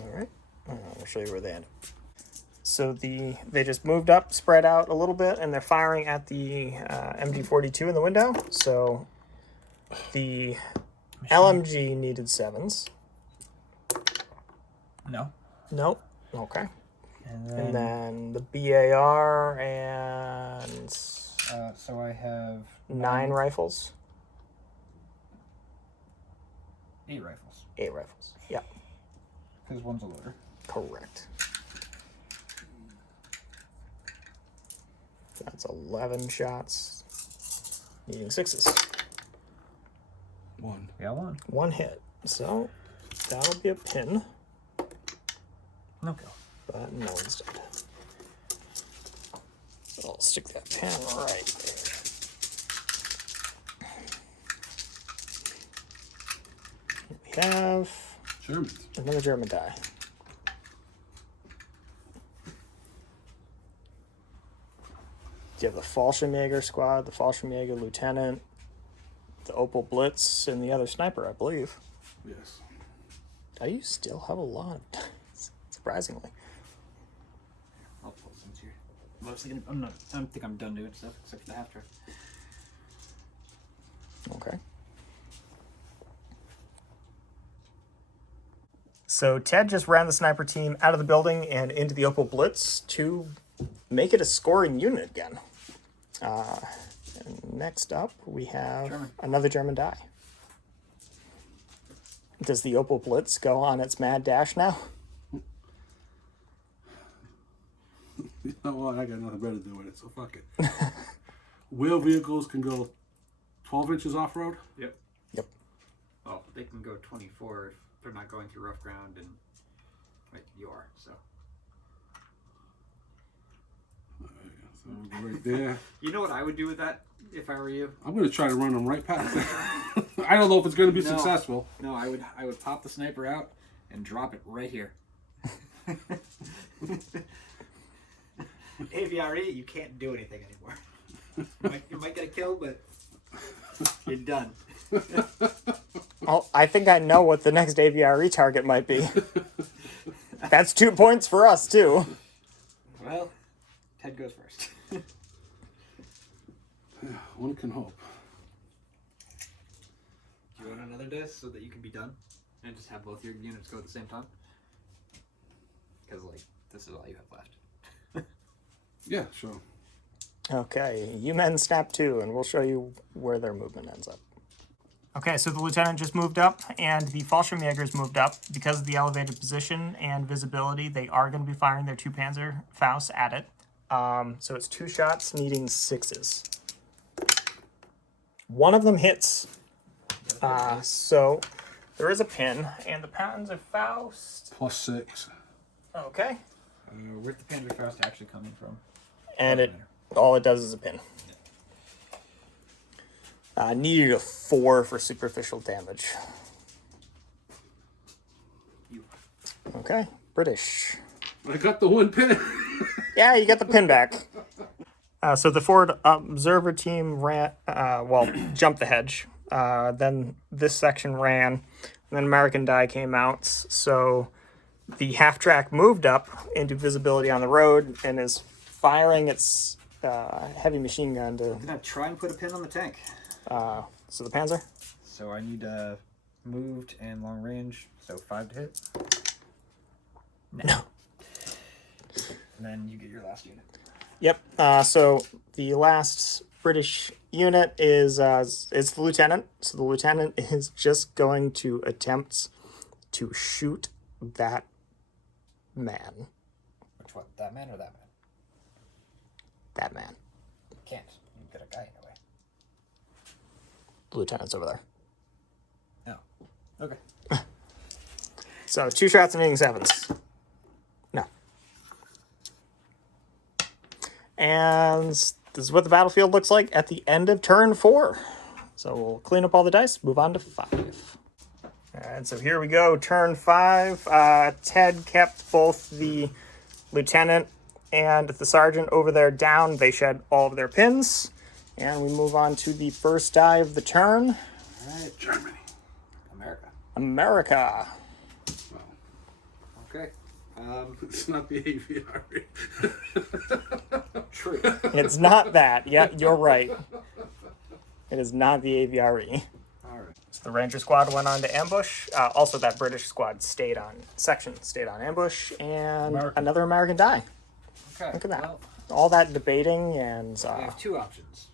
All right. I'll show you where they end up. So they just moved up, spread out a little bit, and they're firing at the MG42 in the window. So the LMG needed 7s. No. Nope. Okay. And And then the BAR and so I have 9 rifles. 8 rifles, 8 rifles. Yeah, because one's a loader. correct. That's 11 shots. needing 6s. One. We got one. 1 hit. So that'll be a pin, No go. but no instead. I'll stick that pin right there. We have Germans. another German die. You have the Fallschirmjäger squad, the Fallschirmjäger lieutenant, the Opel Blitz, and the other sniper, I believe. Yes. Oh, you still have a lot of dice, surprisingly. I'll pull some here. Mostly, I don't think I'm done doing stuff except for the half track. Okay. So Ted just ran the sniper team out of the building and into the Opel Blitz to make it a scoring unit again. And next up, we have German. another German die. Does the Opel Blitz go on its mad dash now? You know what? I got nothing better to do with it, so fuck it. Wheel vehicles can go 12 inches off road. Yep. Yep. Oh, they can go 24 if they're not going through rough ground, and like you are. So So right there. you know what I would do with that if I were you? I'm gonna try to run them right past. I don't know if it's gonna be No. successful. No, I would pop the sniper out and drop it right here. AVRE, you can't do anything anymore. You might get a kill, but you're done. Oh, I think I know what the next AVRE target might be. That's 2 points for us, too. Well, Ted goes first. One can hope. Do you want another dice so that you can be done and just have both your units go at the same time? Because like this is all you have left. Yeah, sure. Okay, you men snap 2, and we'll show you where their movement ends up. Okay, so the lieutenant just moved up, and the Fallschirmjägers moved up. Because of the elevated position and visibility, they are going to be firing their 2 Panzer Fausts at it. So it's 2 shots needing 6s. One of them hits. So there is a pin, and the Panzer Faust. +6. Okay. Where's the Panzer Faust actually coming from? And all it does is a pin. Needed a 4 for superficial damage. Okay, British. I got the 1 pin. Yeah, you got the pin back. So the forward observer team ran, jumped the hedge. Then this section ran, and then American die came out. So the half track moved up into visibility on the road and is firing its heavy machine gun to. I'm gonna try and put a pin on the tank. So the Panzer. So I need moved and long range. So 5 to hit. No. And then you get your last unit. Yep. So the last British unit is the lieutenant. So the lieutenant is just going to attempt to shoot that man. Which one? That man or that man? That man. You can't. You've got a guy in the way. The lieutenant's over there. Oh. Okay. So 2 shots and hitting 7s. No. And this is what the battlefield looks like at the end of turn 4. So we'll clean up all the dice, move on to 5. And so here we go, turn 5. Ted kept both the lieutenant and the sergeant over there down. They shed all of their pins. And we move on to the first die of the turn. All right. Germany. America. America. Well, Okay. it's not the AVRE. True. It's not that. Yeah, you're right. It is not the AVRE. All right. So the Ranger squad went on to ambush. Also, that British squad stayed on ambush, and another American die. Okay. Look at that. Well, All that debating and we have 2 options.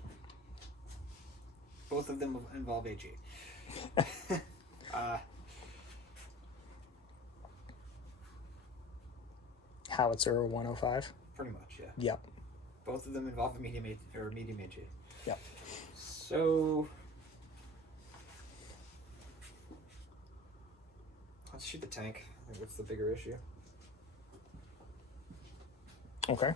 Both of them involve AG. Howitzer 105. Pretty much, yeah. Yep. Both of them involve a medium AG. Yep. So let's shoot the tank. I think that's the bigger issue. Okay.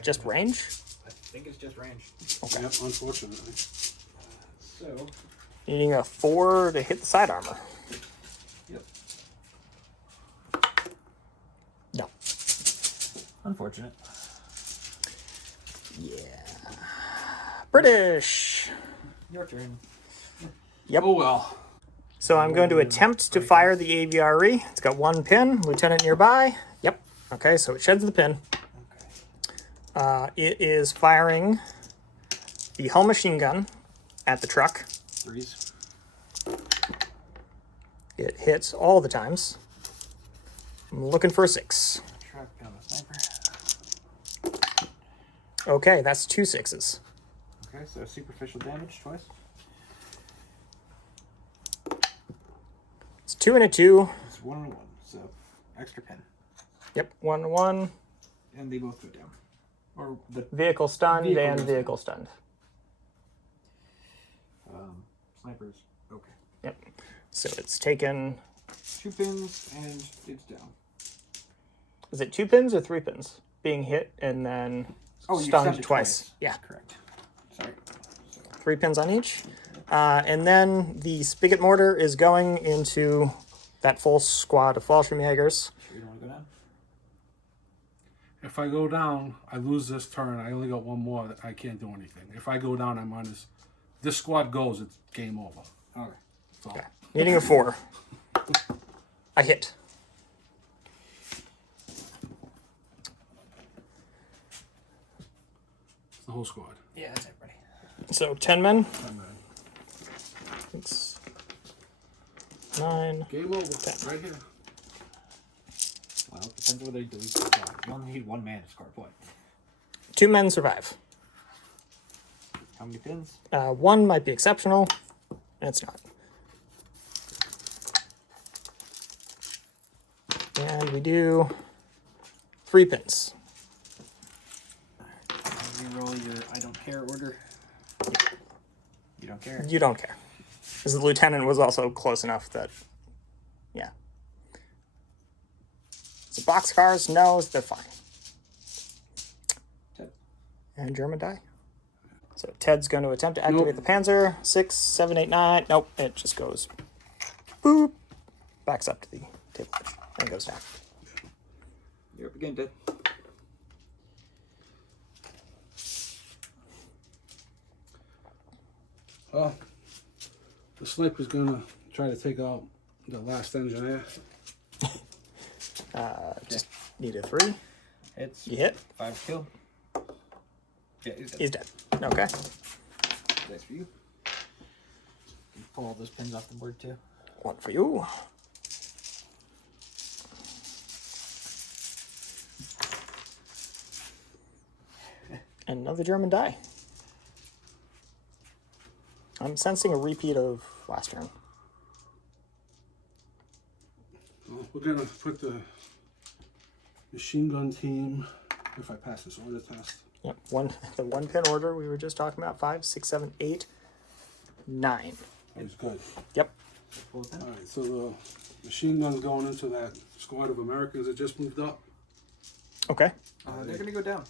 Just range? I think it's just range. Okay. Yep, unfortunately. So Needing a 4 to hit the side armor. yep. No. Unfortunate. Yeah. British. Your turn. Yep. Oh well. So I'm going to attempt to fire the AVRE. It's got 1 pin. Lieutenant nearby. Yep. Okay, so it sheds the pin. Okay. It is firing the hull machine gun at the truck. 3s. It hits all the times. I'm looking for a 6. Truck on the sniper. Okay, that's 2 6s. Okay, so superficial damage twice. It's 2 and a 2. It's 1 and a 1. So extra pin. Yep, 1 and 1. And they both go down. Or the Vehicle stunned Vehicle and goes vehicle stunned. snipers. Okay. Yep. So it's taken. 2 pins and it's down. Is it 2 pins or 3 pins? Being hit and then Oh, you stunned stunned it twice. twice. Yeah, Correct. Sorry. 3 pins on each. And then the spigot mortar is going into that full squad of Fallschirmjägers. Sure you don't want to go down? If I go down, I lose this turn. I only got 1 more. I can't do anything. If I go down, I'm minus. This squad goes, it's game over. Okay. So, Okay. Needing a 4. I hit. it's the whole squad. Yeah, that's everybody. So 10 men. And then It's 9. game over. Right here. Well, it depends whether you delete the squad. You only need 1 man to score a point. 2 men survive. How many pins? 1 might be exceptional. And it's not. And we do 3 pins. Reroll your I don't care order. You don't care? You don't care. Because the lieutenant was also close enough that, yeah. So boxcars, no, they're fine. Ted. And German die. So Ted's going to attempt to activate the Panzer. 6, 7, 8, 9. Nope, it just goes boop. Backs up to the table and goes down. You're up again, Ted. Well, the sniper's gonna try to take out the last engineer. Just need a 3. It's You hit. 5 kill. Yeah, he's dead. He's dead. Okay. Nice for you. You pull all those pins off the board too. 1 for you. Another German die. I'm sensing a repeat of last turn. Well, we're gonna put the machine gun team, if I pass this order test. Yep, the 1 pin order we were just talking about. 5, 6, 7, 8, 9. That was good. Yep. Pull it down. All right, so the machine gun's going into that squad of Americans that just moved up. Okay. They're gonna go down.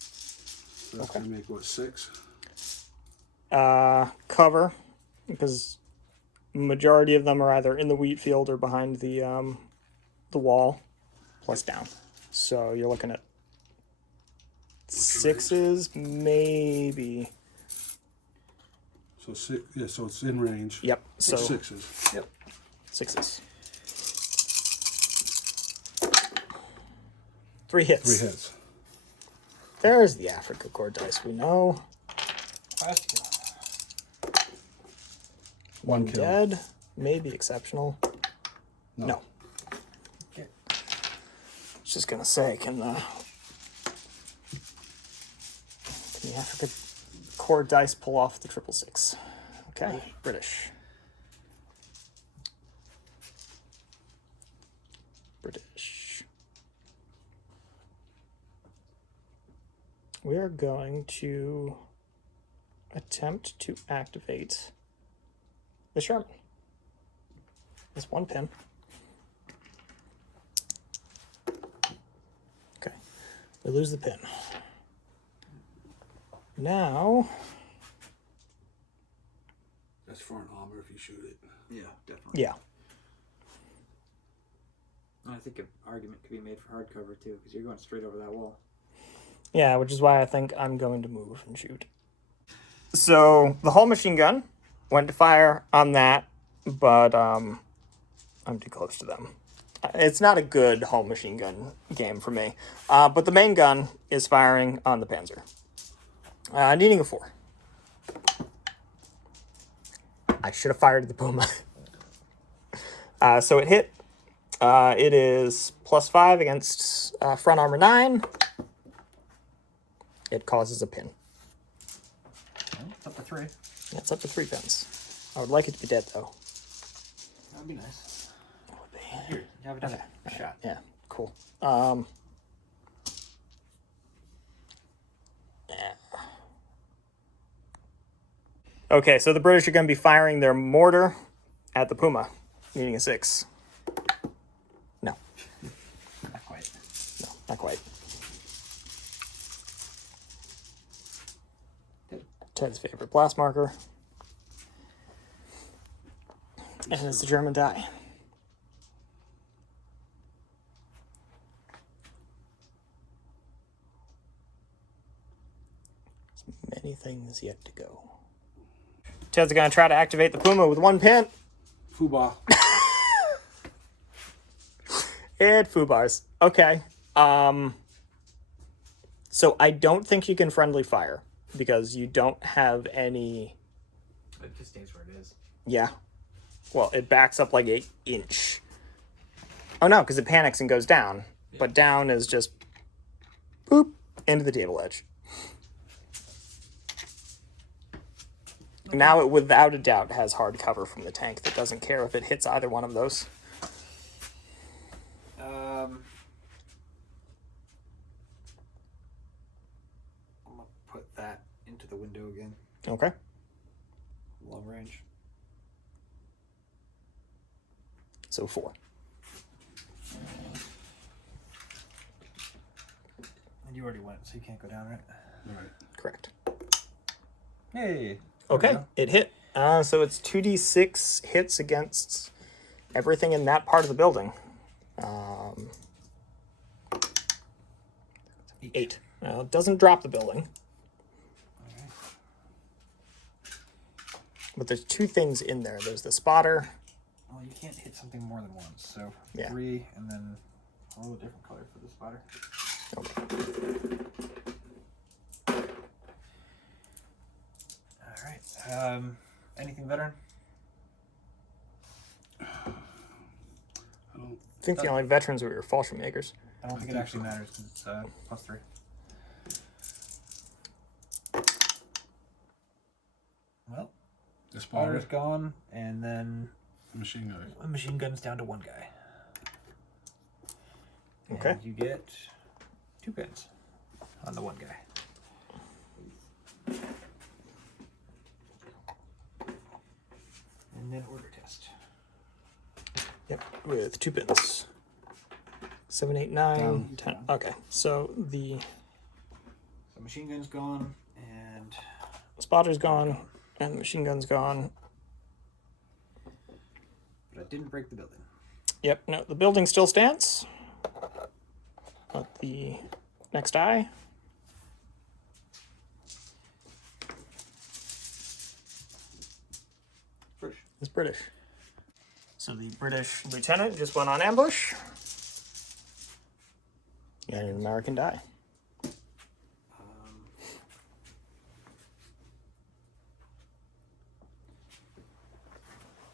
So that's gonna make what, 6? Cover, because majority of them are either in the wheat field or behind the wall, plus down. So you're looking at 6s, maybe. So 6, yeah. So it's in range. Yep. So 6s. Yep. 6s. 3 hits. 3 hits. There's the Africa core dice we know. Last kill. 1 kill. Dead, maybe exceptional. No. Okay. I was just gonna say, can the Africa core dice pull off the 666? Okay, British. we are going to attempt to activate the Sherman. There's one pin. Okay, we lose the pin. Now, That's for an armor if you shoot it. Yeah, definitely. yeah, I think an argument could be made for hardcover too, because you're going straight over that wall. yeah, which is why I think I'm going to move and shoot. So the whole machine gun went to fire on that, but I'm too close to them. It's not a good whole machine gun game for me. But the main gun is firing on the Panzer. Needing a 4. I should have fired the Puma. So it hit. It is +5 against front armor 9. It causes a pin. It's up to 3. Yeah, it's up to 3 pins. I would like it to be dead, though. That would be nice. It would be. Here, you have another shot. Yeah, cool. Yeah. Okay, so the British are going to be firing their mortar at the Puma, needing a 6. No, Not quite. no, not quite. Ted's favorite blast marker. And it's the German die. There's many things yet to go. Ted's going to try to activate the Puma with 1 pin. Fuba. It foobars. Okay. So I don't think you can friendly fire because you don't have any. It just stays where it is. Yeah. Well, it backs up like 1 inch. Oh no, because it panics and goes down. Yeah. But down is just boop into the table edge. Now it without a doubt has hard cover from the tank that doesn't care if it hits either one of those. I'm gonna put that into the window again. Okay. Long range. So 4. And you already went, so you can't go down, right? Right. Correct. Hey. Okay, it hit. So it's 2d6 hits against everything in that part of the building. 8. Well, it doesn't drop the building. Okay. But there's 2 things in there. There's the spotter. Well, you can't hit something more than once, so Yeah. 3, and then a little different color for the spotter. Okay. All right. Anything veteran? I don't. I think the only veterans were your Fallschirm makers. I don't think it actually matters because it's +3. Well, The spotter's spotter. gone, and then The machine gun. a machine gun's down to 1 guy. Okay. And you get 2 pins on the 1 guy. And then order test. Yep, with 2 pins. 7, 8, 9, Down. 10. Okay, so the So machine gun's gone, and spotter's gone, and the machine gun's gone. but I didn't break the building. Yep, no, the building still stands. But the next die. British. Is British. So the British lieutenant just went on ambush. And an American die.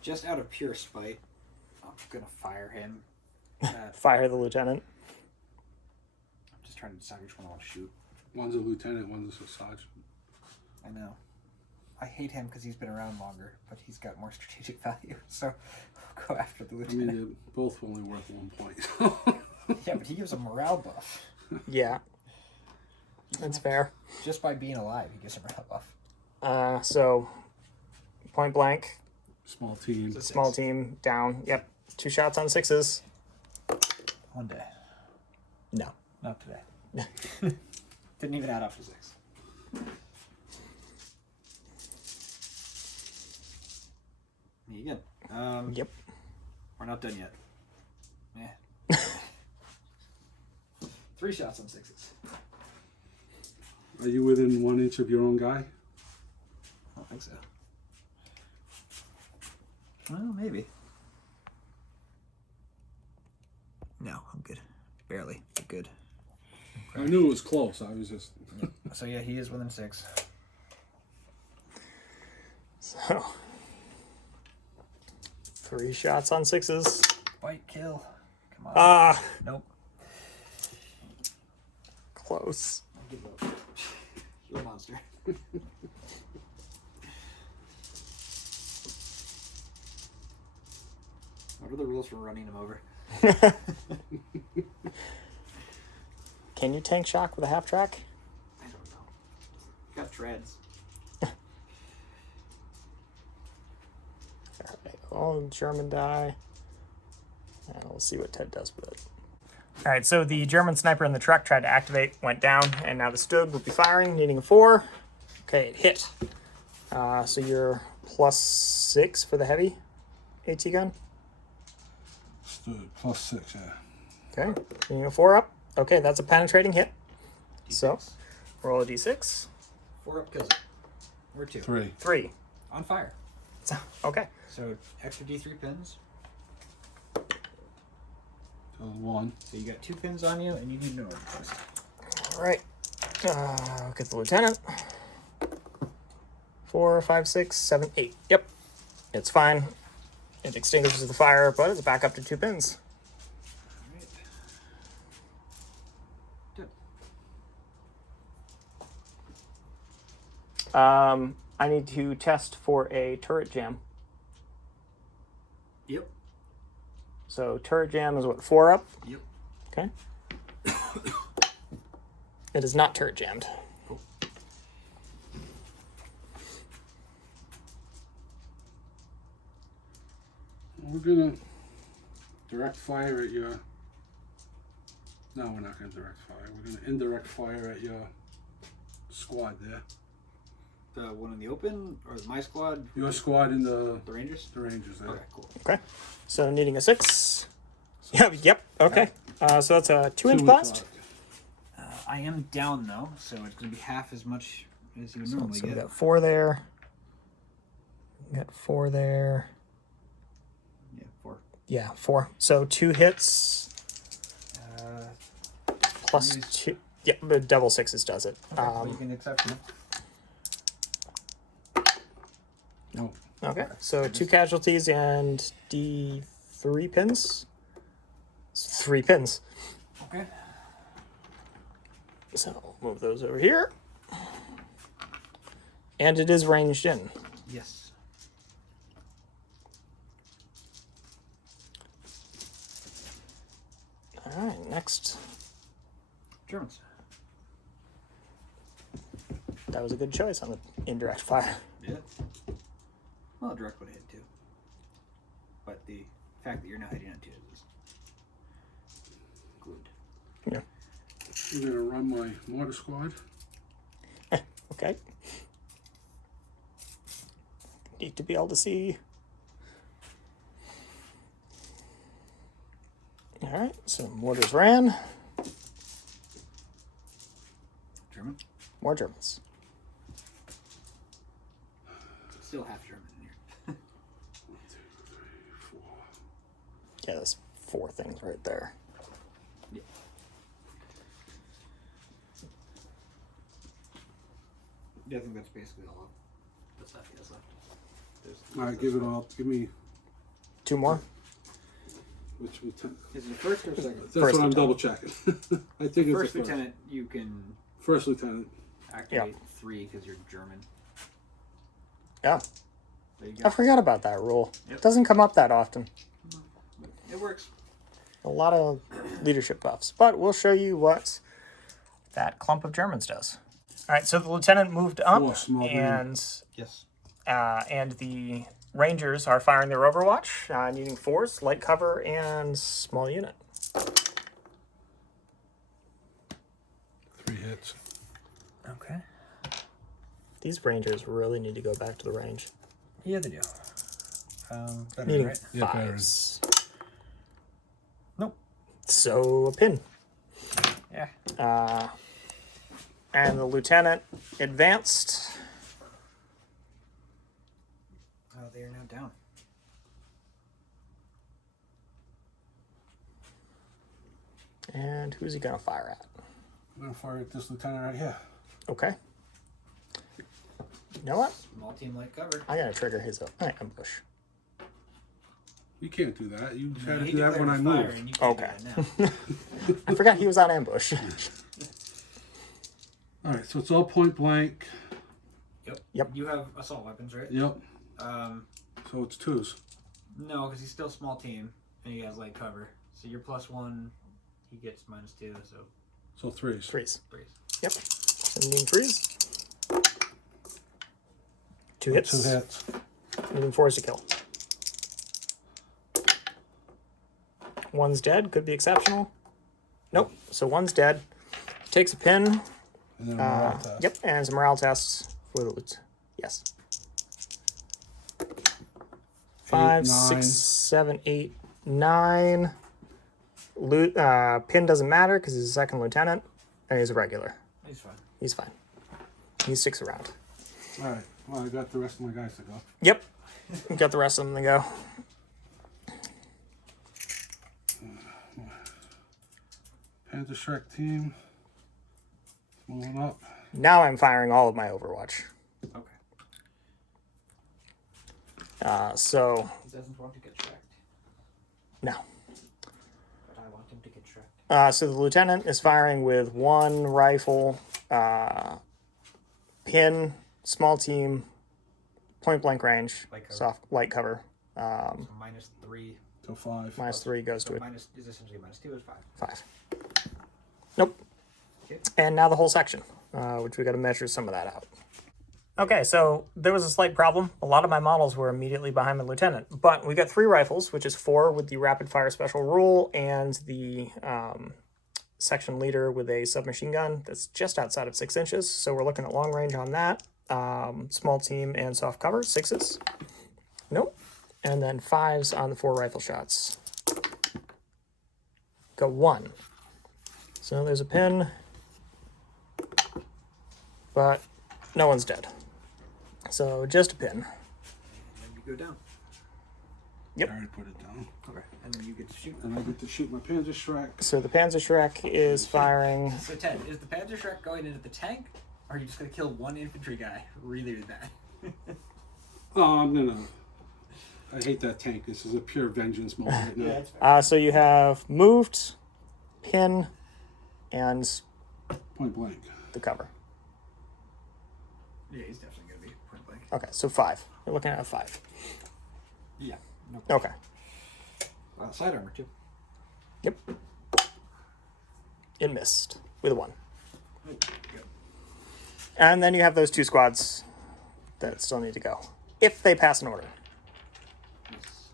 Just out of pure spite, I'm gonna fire him. Fire the lieutenant. I'm just trying to decide which one I want to shoot. One's a lieutenant, one's a sergeant. I know. I hate him because he's been around longer, but he's got more strategic value. So I'll go after the I lieutenant. mean, they're both only worth 1 point. Yeah, but he gives a morale buff. Yeah. That's fair. Just by being alive, he gets a morale buff. So, point blank, Small team. small team, down. Yep. 2 shots on 6s. One day. No. Not today. Didn't even add up to 6. Me again. Yep. We're not done yet. Yeah. 3 shots on 6s. Are you within 1 inch of your own guy? I don't think so. Well, maybe. No, I'm good. Barely, but good. I knew it was close. I was just. So yeah, he is within 6. So, 3 shots on 6s. Bite, kill. Come on. Ah, Nope. close. Give up. You're a monster. What are the rules for running him over? Can you tank shock with a half track? I don't know. Got treads. Alright, oh, German die. And we'll see what Ted does with it. Alright, so the German sniper in the truck tried to activate, went down, and now the Stug will be firing, needing a 4. Okay, it hit. So you're +6 for the heavy AT gun. Stood +6, yeah. Okay, needing a 4 up. Okay, that's a penetrating hit. So, roll a d6. 4 up kills. Or 2. 3. 3. On fire. So, okay. So extra D3 pins. So 1. So you got 2 pins on you, and you need no other choice. Alright. Get the lieutenant. 4, 5, 6, 7, 8. Yep. It's fine. It extinguishes the fire, but it's back up to 2 pins. I need to test for a turret jam. Yep. So turret jam is what, 4 up? Yep. Okay. It is not turret jammed. Cool. We're gonna direct fire at your. No, we're not gonna direct fire. We're gonna indirect fire at your squad there. The one in the open, or my squad? Your squad in the Rangers? Rangers there. Okay, cool. Okay. So needing a 6. Yep. Okay. So that's a 2-inch 2-inch blast. I am down though, so it's going to be half as much as you would normally So we get. got 4 there. We got 4 there. Yeah, 4. Yeah, 4. So 2 hits plus threes. 2. Yeah, but double 6s does it. Okay, well, you can accept it. No. Okay, so 2 casualties and D3 pins. 3 pins. Okay. So move those over here. And it is ranged in. Yes. All right, next. Germans. That was a good choice on the indirect fire. Yeah. Well, direct would have hit too. But the fact that you're now hitting on 2 is good. Yeah. I'm gonna run my mortar squad. Okay. Need to be able to see. All right, so mortars ran. German? More Germans. Still half German in here. 1, 2, 3, 4. Yeah, there's 4 things right there. Yeah. Yeah, I think that's basically all of the stuff he has left. All right, give it all. Give me 2 more. which lieutenant. Is it first or second? That's First what I'm lieutenant. double checking. I think it's First the lieutenant, you can First lieutenant. activate 3 because you're German. Yeah, There you I go. forgot about that rule. Yep. It doesn't come up that often. It works. A lot of leadership buffs, but we'll show you what that clump of Germans does. All right, so the lieutenant moved up, Oh, small and Yes. and the Rangers are firing their Overwatch, needing 4s, light cover, and small unit. 3 hits. Okay. These Rangers really need to go back to the range. Yeah, they do. Better, Needing right? Yeah, better. 5s. Nope. So a pin. Yeah. And the lieutenant advanced. Oh, they are now down. And who's he gonna fire at? I'm gonna fire at this lieutenant right here. Okay. You know what? Small team light cover. I gotta trigger his ambush. You can't do that. You had to He do that when I declared fire, moved. and you can't do Okay. that now. I forgot he was on ambush. All right, so it's all point blank. Yep. You have assault weapons, right? Yep. Um, So it's 2s. no, because he's still small team, and he has light cover. So you're +1, he gets -2, so So 3s. 3s. 3s. Yep. 17 3s. 2 hits. 2 hits. Needing 4s to kill. One's dead. Could be exceptional. Nope. So one's dead. Takes a pin. And then a morale test. Yep. And some morale tests for the loot. Yes. 5, 6, 9. 7, 8, 9. Loot. Pin doesn't matter because he's a second lieutenant, and he's a regular. He's fine. He's fine. He sticks around. All right. Well, I got the rest of my guys to go. Yep. We got the rest of them to go. Panther Shrek team. Moving up. Now I'm firing all of my Overwatch. Okay. So He doesn't want to get tracked, no. but I want him to get tracked. So the lieutenant is firing with 1 rifle, pin, small team, point blank range, Light cover. soft light cover. So -3. So 5. -3 goes So to it. minus is essentially -2 is 5. 5. Nope. Okay. And now the whole section, which we got to measure some of that out. Okay, so there was a slight problem. A lot of my models were immediately behind the lieutenant, but we got 3 rifles, which is 4 with the rapid fire special rule and the section leader with a submachine gun that's just outside of 6 inches. So we're looking at long range on that. Small team and soft cover, 6s. Nope. And then 5s on the 4 rifle shots. Go 1. So there's a pin, but no one's dead. So just a pin. And then you go down. Yep. I already put it down. Okay. And then you get to shoot. And I get to shoot my Panzer Shrek. So the Panzer Shrek is firing. So Ted, is the Panzer Shrek going into the tank, or are you just gonna kill 1 infantry guy really bad? Oh, I'm gonna. I hate that tank. This is a pure vengeance mode right now. that's fair. So you have moved, pin, and Point blank. the cover. Yeah, he's definitely gonna be point blank. Okay, so 5. You're looking at a 5. Yeah. No. Okay. Side armor too. Yep. It missed with a 1. Oh, good. And then you have those 2 squads that still need to go. If they pass an order. Yes.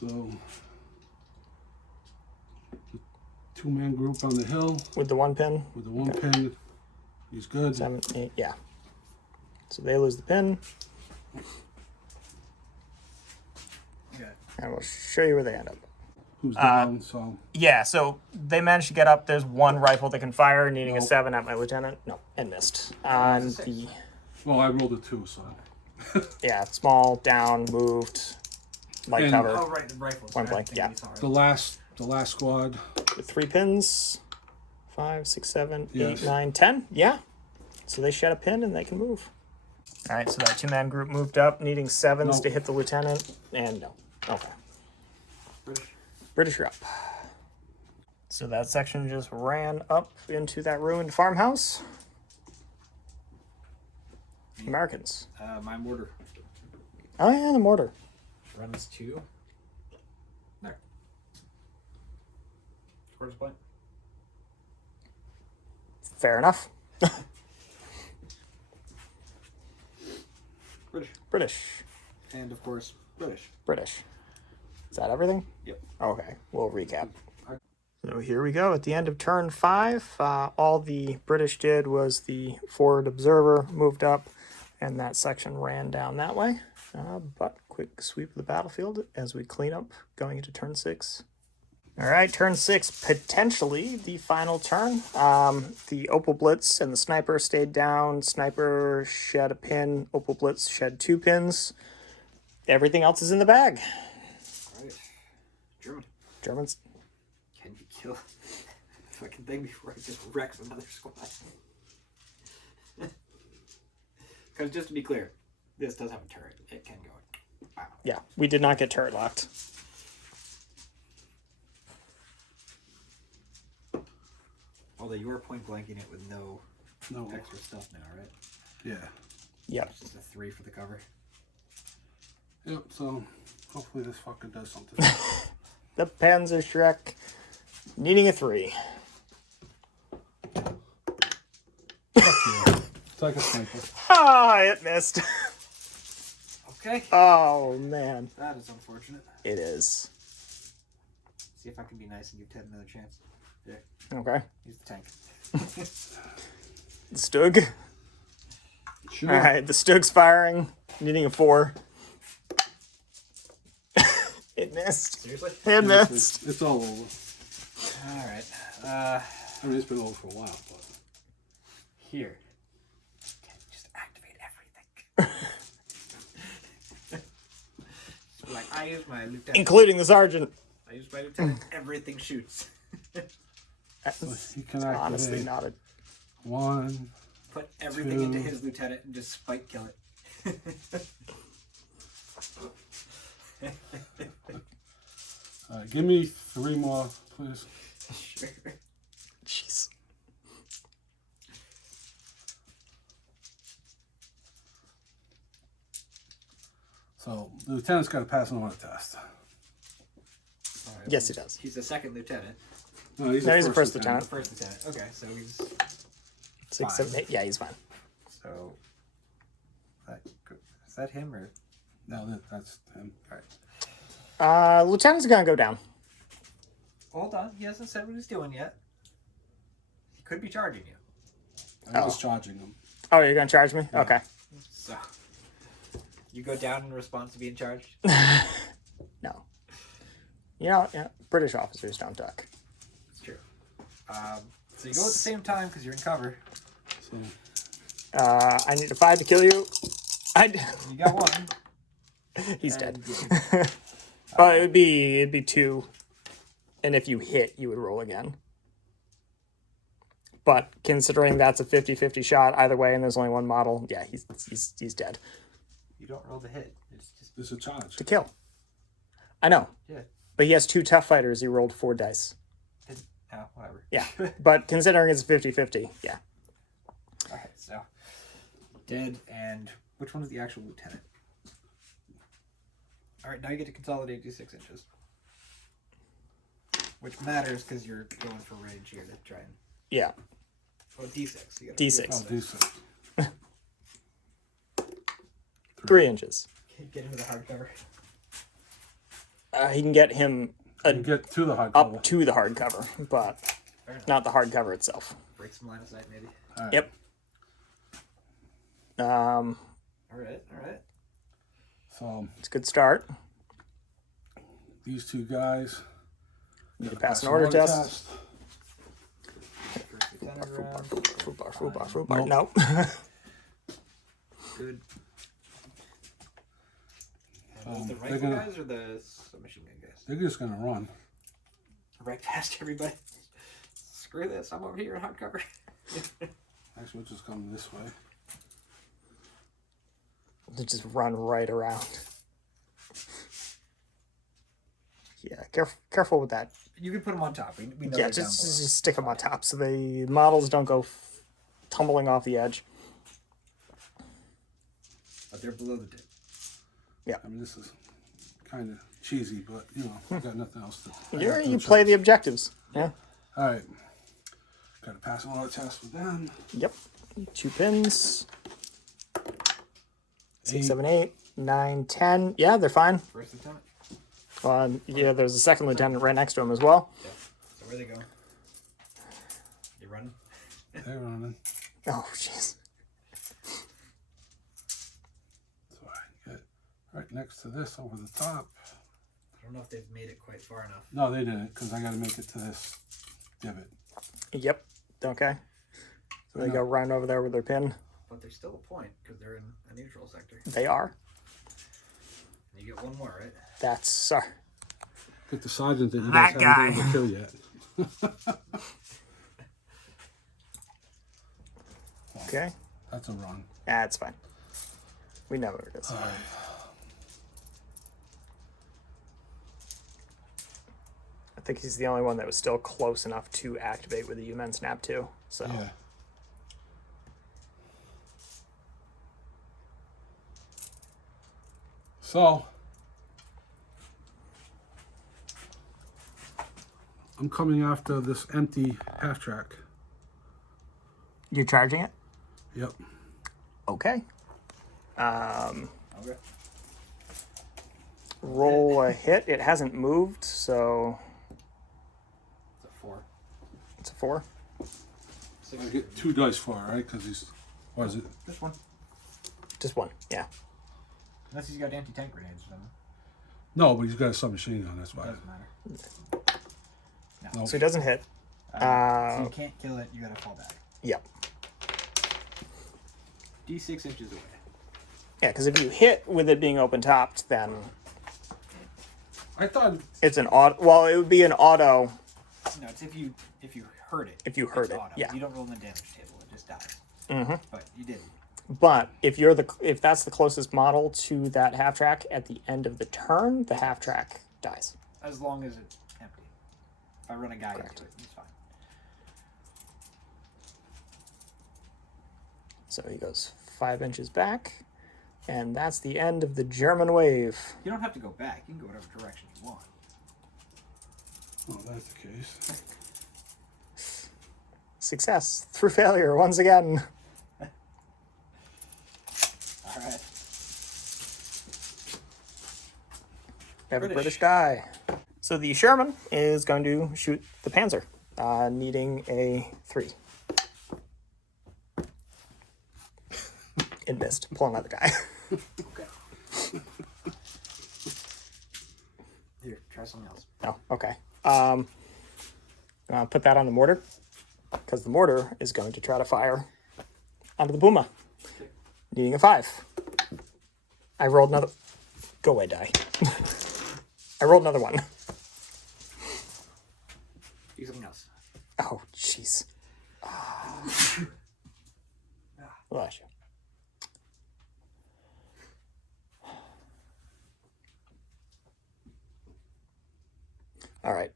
So, 2-man group on the hill With the 1 pin. with the 1 pin. He's good. 7, 8, yeah. So they lose the pin, Yeah. and we'll show you where they end up. Who's down? So Yeah, so they managed to get up. There's 1 rifle they can fire, needing a Nope. 7 at my lieutenant. No, and missed. On It's a 6. the, well, I rolled a 2, so yeah, small, down, moved, light And- cover. Oh right, the rifles. Point I blank, think yeah. we saw it. the last squad. With 3 pins. 5, 6, 7, 8, Yes. 9, 10. Yeah. So they shed a pin and they can move. All right, so that 2-man group moved up, needing 7s Nope. to hit the lieutenant. And no. Okay. British. British are up. So that section just ran up into that ruined farmhouse. Americans. My mortar Oh yeah, the mortar. runs to there. Towards point. Fair enough. British. British. And of course, British. British. Is that everything? Yep. Okay, we'll recap. So here we go. At the end of turn 5, all the British did was the forward observer moved up, and that section ran down that way. But quick sweep of the battlefield as we clean up going into turn 6. All right, turn 6, potentially the final turn. The Opal Blitz and the Sniper stayed down. Sniper shed a pin. Opal Blitz shed 2 pins. Everything else is in the bag. Right. German. Germans. Can you kill fucking thing before it just wrecks another squad? Because just to be clear, this does have a turret. It can go. Wow. Yeah, we did not get turret locked. Although you are point blanking it with no extra stuff now, right? Yeah. Yep. It's just a 3 for the cover. Yep, so hopefully this fucker does something. The Panzer Shrek needing a 3. It's like a sniper. Ah, it missed. Okay. Oh, man. That is unfortunate. It is. See if I can be nice and give Ted another chance. There. Okay. Use the tank. The Stug. Sure. All right, the Stug's firing, needing a 4. It missed. Seriously? It missed. It's all over. Alright. I mean, it's been over for a while, but... Here. Just activate everything. Just like, I use my lieutenant. Including the sergeant. I use my lieutenant. Everything shoots. That's He can activate honestly not a... 1. Put everything 2. into his lieutenant and just spike kill it. Give me 3 more, please. Sure. Jeez. So, the lieutenant's got to pass an order test. Alright, Yes, he does. He's the second lieutenant. No, he's No, the he's the first The lieutenant. first lieutenant. Okay, so he's 6, 7, 8. Yeah, he's fine. so. Is that him or? No, that's him. Alright. Lieutenant's gonna go down. Hold on. He hasn't said what he's doing yet. He could be charging you. I'm just charging him. Oh, you're gonna charge me? Yeah. Okay. So. You go down in response to being charged? No. You know, yeah, British officers don't duck. That's true. So you go at the same time because you're in cover. So, I need a 5 to kill you. You got 1. He's dead. And Well, it'd be 2, and if you hit, you would roll again. But considering that's a 50-50 shot either way, and there's only 1 model, yeah, he's dead. You don't roll the hit. It's just it's a charge. To kill. I know, yeah. but he has 2 tough fighters. He rolled 4 dice. Oh, whatever. Yeah, but considering it's 50-50, yeah. Okay, so dead, and which one is the actual lieutenant? All right, now you get to consolidate to 6 inches, which matters because you're going for range here to try and. Yeah. Oh, D6. You gotta D6. Oh, decent. 3 inches. Get him to the hardcover. He can get him You can get to the hard up cover. to the hardcover, but Fair enough. not the hardcover itself. Break some line of sight, maybe. All right. Yep. All right. So, It's a good start. these 2 guys... Need to gotta pass an order test. First lieutenant around. Foobar. Nope. No. Good. And those the they're rifle gonna- guys or the submachine gun guys? They're just going to run. Right past everybody. Screw this. I'm over here in hardcover. Actually, we'll just come this way. They just run right around. Yeah, careful with that. You can put them on top. We know Yeah, they're just, down below. just stick them on top so the models don't go tumbling off the edge. But they're below the tip. I mean, this is kind of cheesy, but, you know, I got nothing else to... I got no You play choice. the objectives. Yeah. All right. Gotta pass another test with them. Yep. 2 pins. 6, 8. 7, 8, 9, 10. Yeah, they're fine. First lieutenant. Yeah, there's a second lieutenant right next to him as well. Yeah. So where they go? You running? They're running. Oh, jeez. So I get right next to this over the top. I don't know if they've made it quite far enough. No, they didn't, because I got to make it to this divot. Yep. Okay. So they go right over there with their pin. But they're still a point because they're in a neutral sector. They are. And you get one more, right? That's Get the sergeant that you That guys haven't been able to kill yet. okay. That's a run. That's fine. We know where it is. All right. I think he's the only one that was still close enough to activate with the U-Men snap too. So Yeah. So I'm coming after this empty half track. you're charging it. Yep. Okay. Okay. Roll a hit. It hasn't moved, so It's a 4. it's a 4. I get 2 dice for it, right? Because he's, what is it? Just one. Just one. Yeah. Unless he's got anti-tank grenades or something. No, but he's got a submachine gun. That's why. Doesn't matter. Nope. So he doesn't hit. So you can't kill it. You gotta fall back. Yep. D6 inches away. Yeah, because if you hit with it being open topped, then I thought. it's an auto. Well, it would be an auto. No, it's if you hurt it. If you hurt it's it, auto. yeah. You don't roll in the damage table. It just dies. Mm-hmm. But you didn't. But if that's the closest model to that half track at the end of the turn, the half track dies. As long as it's empty. If I run a guy into it, it's fine. So he goes 5 inches back, and that's the end of the German wave. You don't have to go back. You can go whatever direction you want. Oh, that's the case. Success through failure once again. All right. We have a British. British die. So the Sherman is going to shoot the Panzer, needing a 3. It missed. Pull another die. Okay. Here, try something else. Oh, okay. Put that on the mortar, because the mortar is going to try to fire onto the Puma, needing a 5. I rolled another. Go away, die. I rolled another one. Do something else. Oh, jeez. Gosh. All right.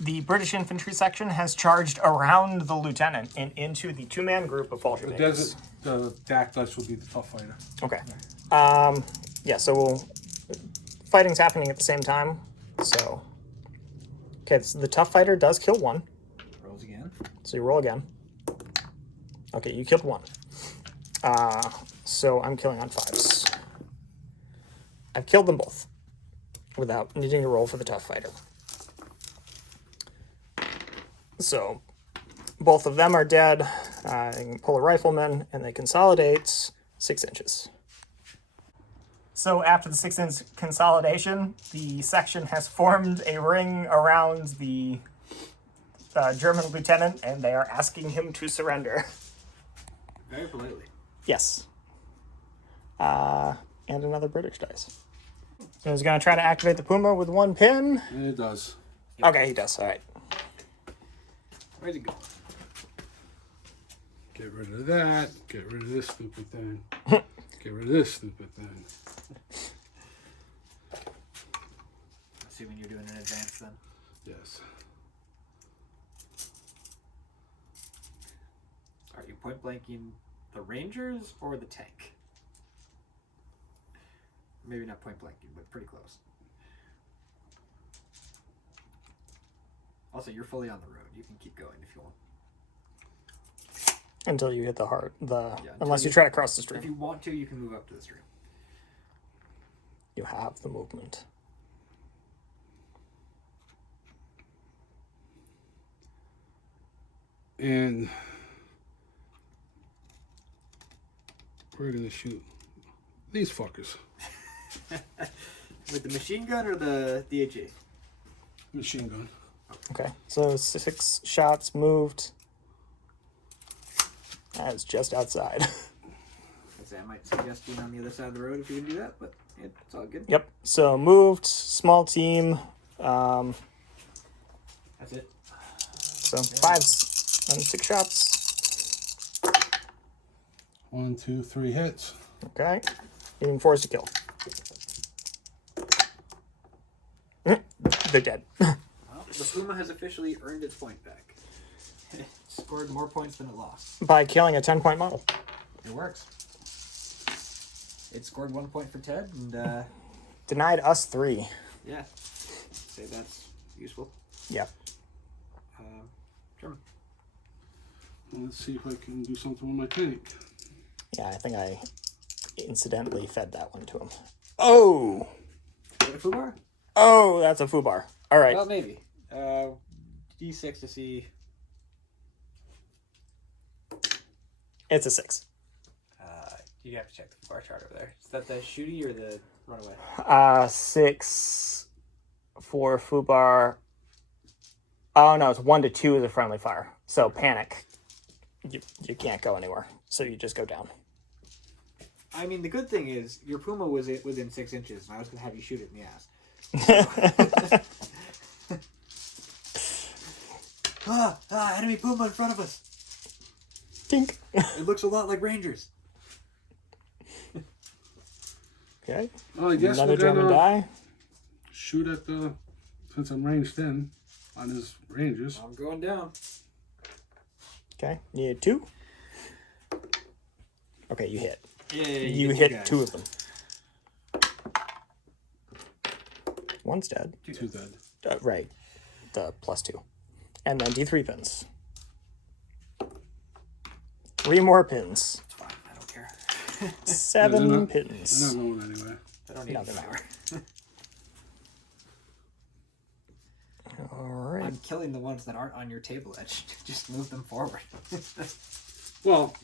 The British infantry section has charged around the lieutenant and into the 2-man group of The Falchion. desert, the DAC dice will be the tough fighter. Okay. Yeah, so fighting's happening at the same time. So, okay, so the tough fighter does kill 1. Rolls again. So you roll again. Okay, you killed 1. So I'm killing on 5s. I've killed them both without needing to roll for the tough fighter. So both of them are dead. I can pull a rifleman, and they consolidate 6 inches. So after the 6-inch consolidation, the section has formed a ring around the German lieutenant, and they are asking him to surrender. Very politely. Yes. And another British dice. So he's going to try to activate the Puma with 1 pin. And it does. Okay, he does. All right. Where's it going? Get rid of that. Get rid of this stupid thing. Get rid of this stupid thing. Assuming you're doing an advance then. Yes. Are you point blanking the Rangers or the tank? Maybe not point blanking, but pretty close. Also, you're fully on the road. You can keep going if you want. Until you hit the heart. until Unless you you- try to cross the If stream. you want to, you can move up to the stream. You have the movement. And we're gonna shoot these fuckers. With the machine gun or the DHE? Machine gun. Okay, so 6 shots moved. That is just outside. I might suggest being on the other side of the road if you can do that, but it's all good. Yep, so moved, small team. That's it. So 5s and 6 shots. 1, 2, 3 hits. Okay, being forced to kill. They're dead. Well, the Puma has officially earned its point back. It scored more points than it lost. By killing a 10-point model. It works. It scored 1 point for Ted, and Denied us 3. yeah, say that's useful. Yep. German. Let's see if I can do something with my tank. Yeah, I think I incidentally fed that one to him. Oh! Is it a Fubar? Oh, that's a foobar. All right. Well, maybe. D6 to see. It's a 6. You have to check the bar chart over there. Is that the shooty or the runaway? 6 for foobar. Oh no, it's 1 to 2 is a friendly fire. So panic. You can't go anywhere. So you just go down. I mean, the good thing is your Puma was within 6 inches, and I was going to have you shoot it in the ass. Enemy Puma in front of us. Tink. It looks a lot like Rangers. Okay. Well, I guess Another we're German gonna die. shoot at the, since I'm ranged in on his ranges. I'm going down. Okay. You hit 2. Okay, you hit. Yeah, You hit 2 of them. One's dead. 2 dead. Right. The +2. And then D3 pins. 3 more pins. It's fine. I don't care. 7 They're pins. not going anywhere. I don't need No, any they're not. power. All right. I'm killing the ones that aren't on your table edge. Just move them forward. Well,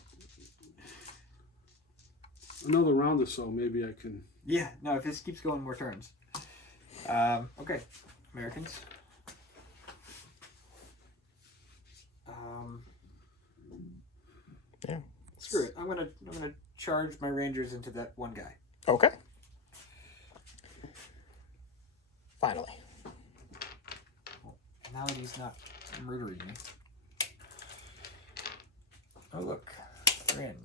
another round or so, maybe I can. Yeah, no, if this keeps going more turns. Okay, Americans. Yeah. Screw it. I'm gonna charge my Rangers into that one guy. Okay. Finally. Now that he's not murdering me. Oh look, they're in.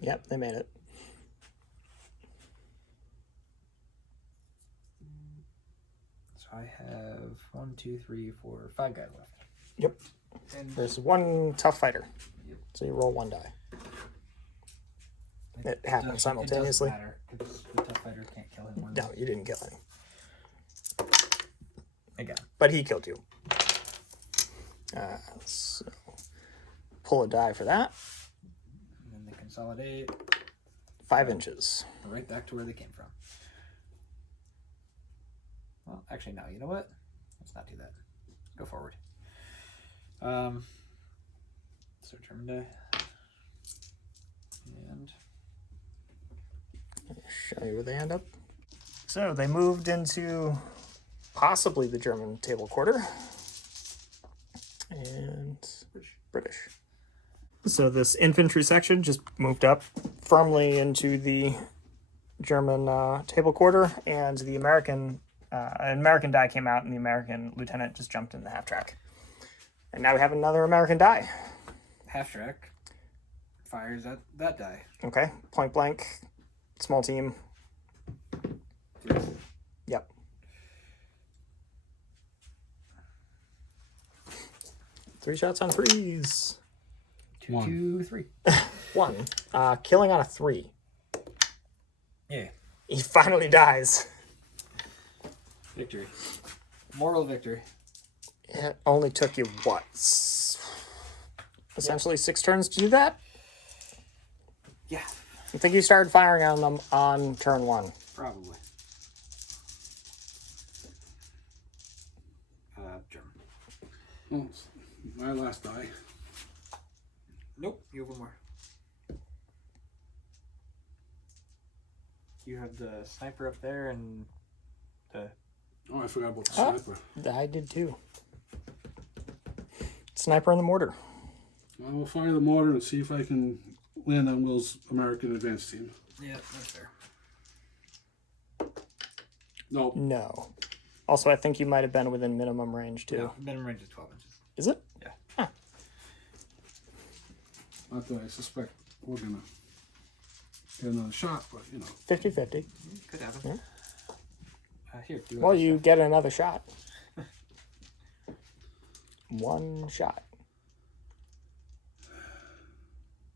Yep, they made it. So I have 1, 2, 3, 4, 5 guys left. Yep. And There's 1 tough fighter. Yep. So you roll 1 die. It happens simultaneously. It doesn't matter because the tough fighter can't kill him. No, you didn't kill him. I got him. But he killed you. So pull a die for that. And then they consolidate 5 inches. right back to where they came from. Well, actually, no. You know what? Let's not do that. Go forward. So German die. And Show you where they end up. So they moved into possibly the German table quarter. And British. So this infantry section just moved up firmly into the German table quarter, and the an American die came out, and the American lieutenant just jumped in the half track. And now we have another American die. half track fires at that die. Okay, point blank, small team. Yep. Three shots on freeze. 2, 2, 3. 1. Killing on a 3. Yeah. He finally dies. Victory. Moral victory. It only took you, what, essentially 6 turns to do that. Yeah, I think you started firing on them on turn 1. probably. German. Well, it's my last die. Nope, you have one more. You have the sniper up there and the... Oh, I forgot about the Oh. sniper. I did too. Sniper and the mortar. I will fire the mortar and see if I can land on Will's American advance team. Yeah, that's fair. No, No. Also, I think you might have been within minimum range too. No, minimum range is 12 inches. Is it? Yeah. Huh. not that I suspect we're gonna get another shot, but you know. 50-50. Could happen. Yeah. Here, do Well, it. you get another shot. 1 shot.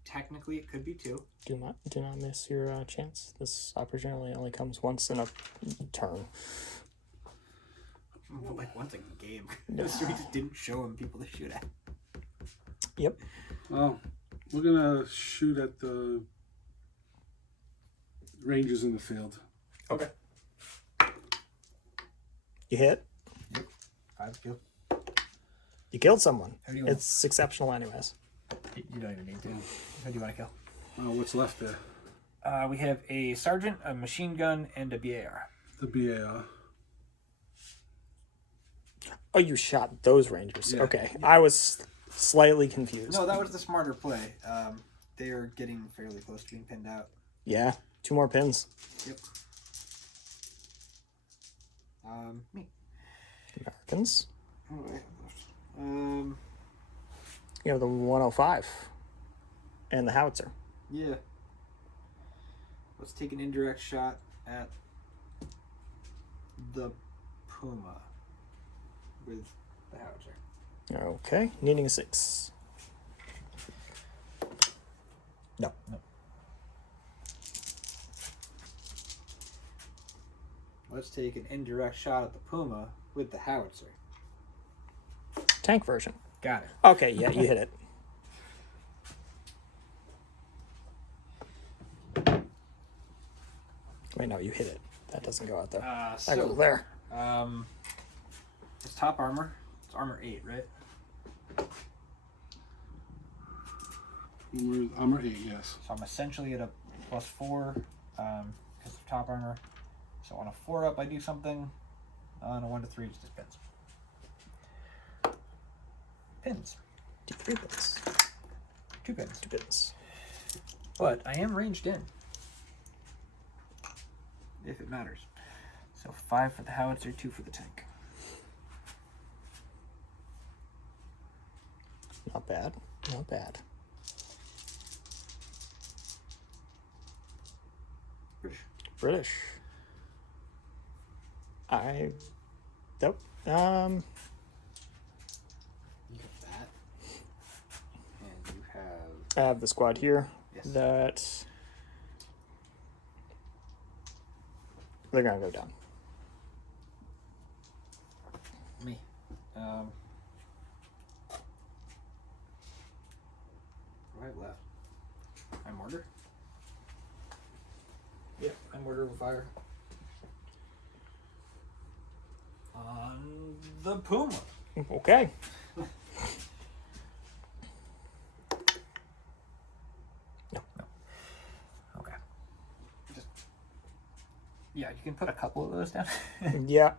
Technically, it could be 2. Do not miss your chance. This opportunity only comes once in a turn. Well, like once a game. So we just didn't show him people to shoot at. Yep. Well, we're gonna shoot at the Rangers in the field. Okay. You hit. 5 kill. You killed someone. How do you want? It's exceptional anyways. You don't even need to. Who do you want to kill? What's left there? We have a sergeant, a machine gun, and a BAR. The BAR. Oh, you shot those Rangers. Yeah. Okay. I was slightly confused. No, that was the smarter play. They are getting fairly close to being pinned out. Yeah. 2 more pins. Yep. Me. Americans. What do I have left? You have the 105 and the howitzer. Yeah. Let's take an indirect shot at the Puma with the howitzer. Okay. Needing a 6. No. Let's take an indirect shot at the Puma with the howitzer. Tank version. Got it. Okay, yeah, you hit it. Wait, no, you hit it. That doesn't go out there. That goes there. It's top armor. It's armor 8, right? Armor 8, yes. So I'm essentially at a +4 because of top armor. So on a 4 up, I do something. On a 1 to 3, it's just pins. Pins. 3 pins. 2 pins. 2 pins. But I am ranged in. If it matters. So 5 for the howitzer, 2 for the tank. Not bad. Not bad. British. Nope. You have that. And you have... I have the squad here. Yes. That they're gonna go down. Me. What do I have left? My mortar? Yep, my mortar will fire. On the Puma. Okay. Okay. Yeah, you can put a couple of those down. Yeah.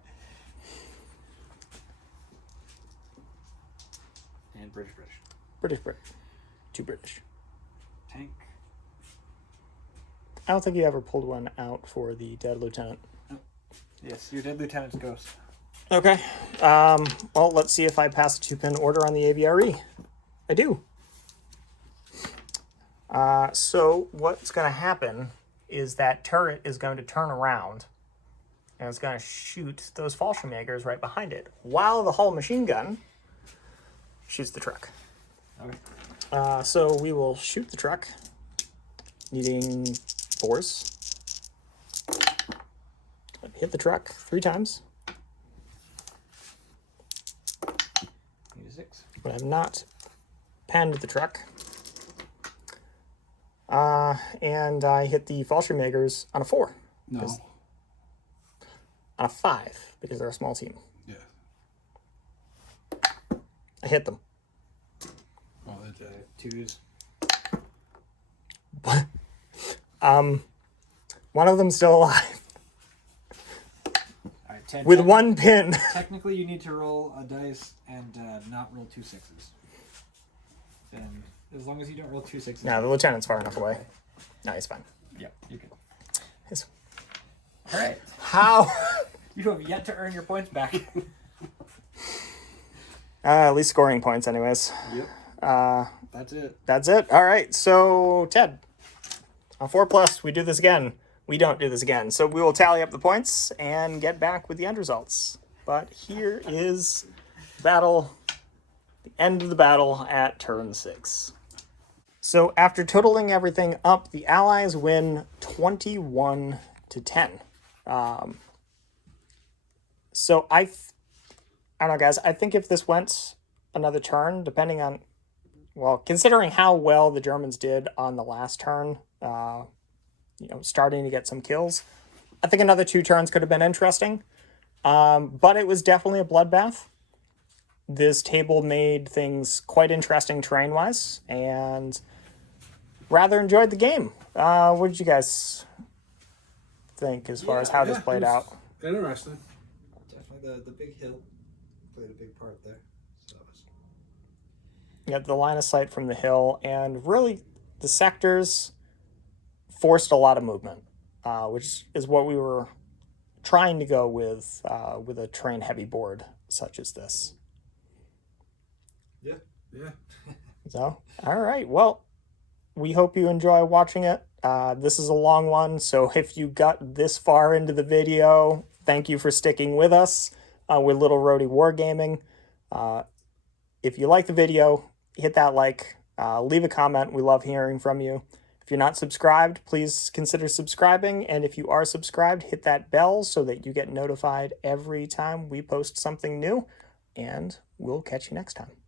And British. British. 2 British. Tank. I don't think you ever pulled one out for the dead lieutenant. Yes, your dead lieutenant's ghost. Okay. Well, let's see if I pass a 2-pin order on the ABRE. I do. So what's going to happen is that turret is going to turn around and it's going to shoot those Fallschirmjägers right behind it, while the hull machine gun shoots the truck. Okay. So we will shoot the truck, needing 4s. Hit the truck 3 times. Need a 6. But I'm not penned the truck. And I hit the Fall Makers on a 4. No. On a 5, because they're a small team. Yeah. I hit them. Oh, they did. 2s. One of them's still alive. All right, 10. With 1 pin. Technically, you need to roll a dice and not roll 2 6s. And as long as you don't roll 2 6s. No, the lieutenant's far enough away. No, he's fine. Yeah, you can. All right. How? You have yet to earn your points back. At least scoring points, anyways. Yep. That's it. That's it. All right. So, Ted, on 4+, we do this again. We don't do this again. So we will tally up the points and get back with the end results. But here is battle, the end of the battle at turn 6. So after totaling everything up, the Allies win 21-10. So I don't know, guys. I think if this went another turn, depending on, well, considering how well the Germans did on the last turn, starting to get some kills, I think another 2 turns could have been interesting. But it was definitely a bloodbath. This table made things quite interesting terrain-wise, and rather enjoyed the game. What did you guys think as far as how this played out? Interesting. Definitely the big hill played a big part there. So Yeah, the line of sight from the hill, and really the sectors forced a lot of movement, which is what we were trying to go with a terrain-heavy board such as this. Yeah. So, all right. Well, we hope you enjoy watching it. This is a long one, so if you got this far into the video, thank you for sticking with us with Little Roadie Wargaming. If you like the video, hit that like, leave a comment. We love hearing from you. If you're not subscribed, please consider subscribing. And if you are subscribed, hit that bell so that you get notified every time we post something new. And we'll catch you next time.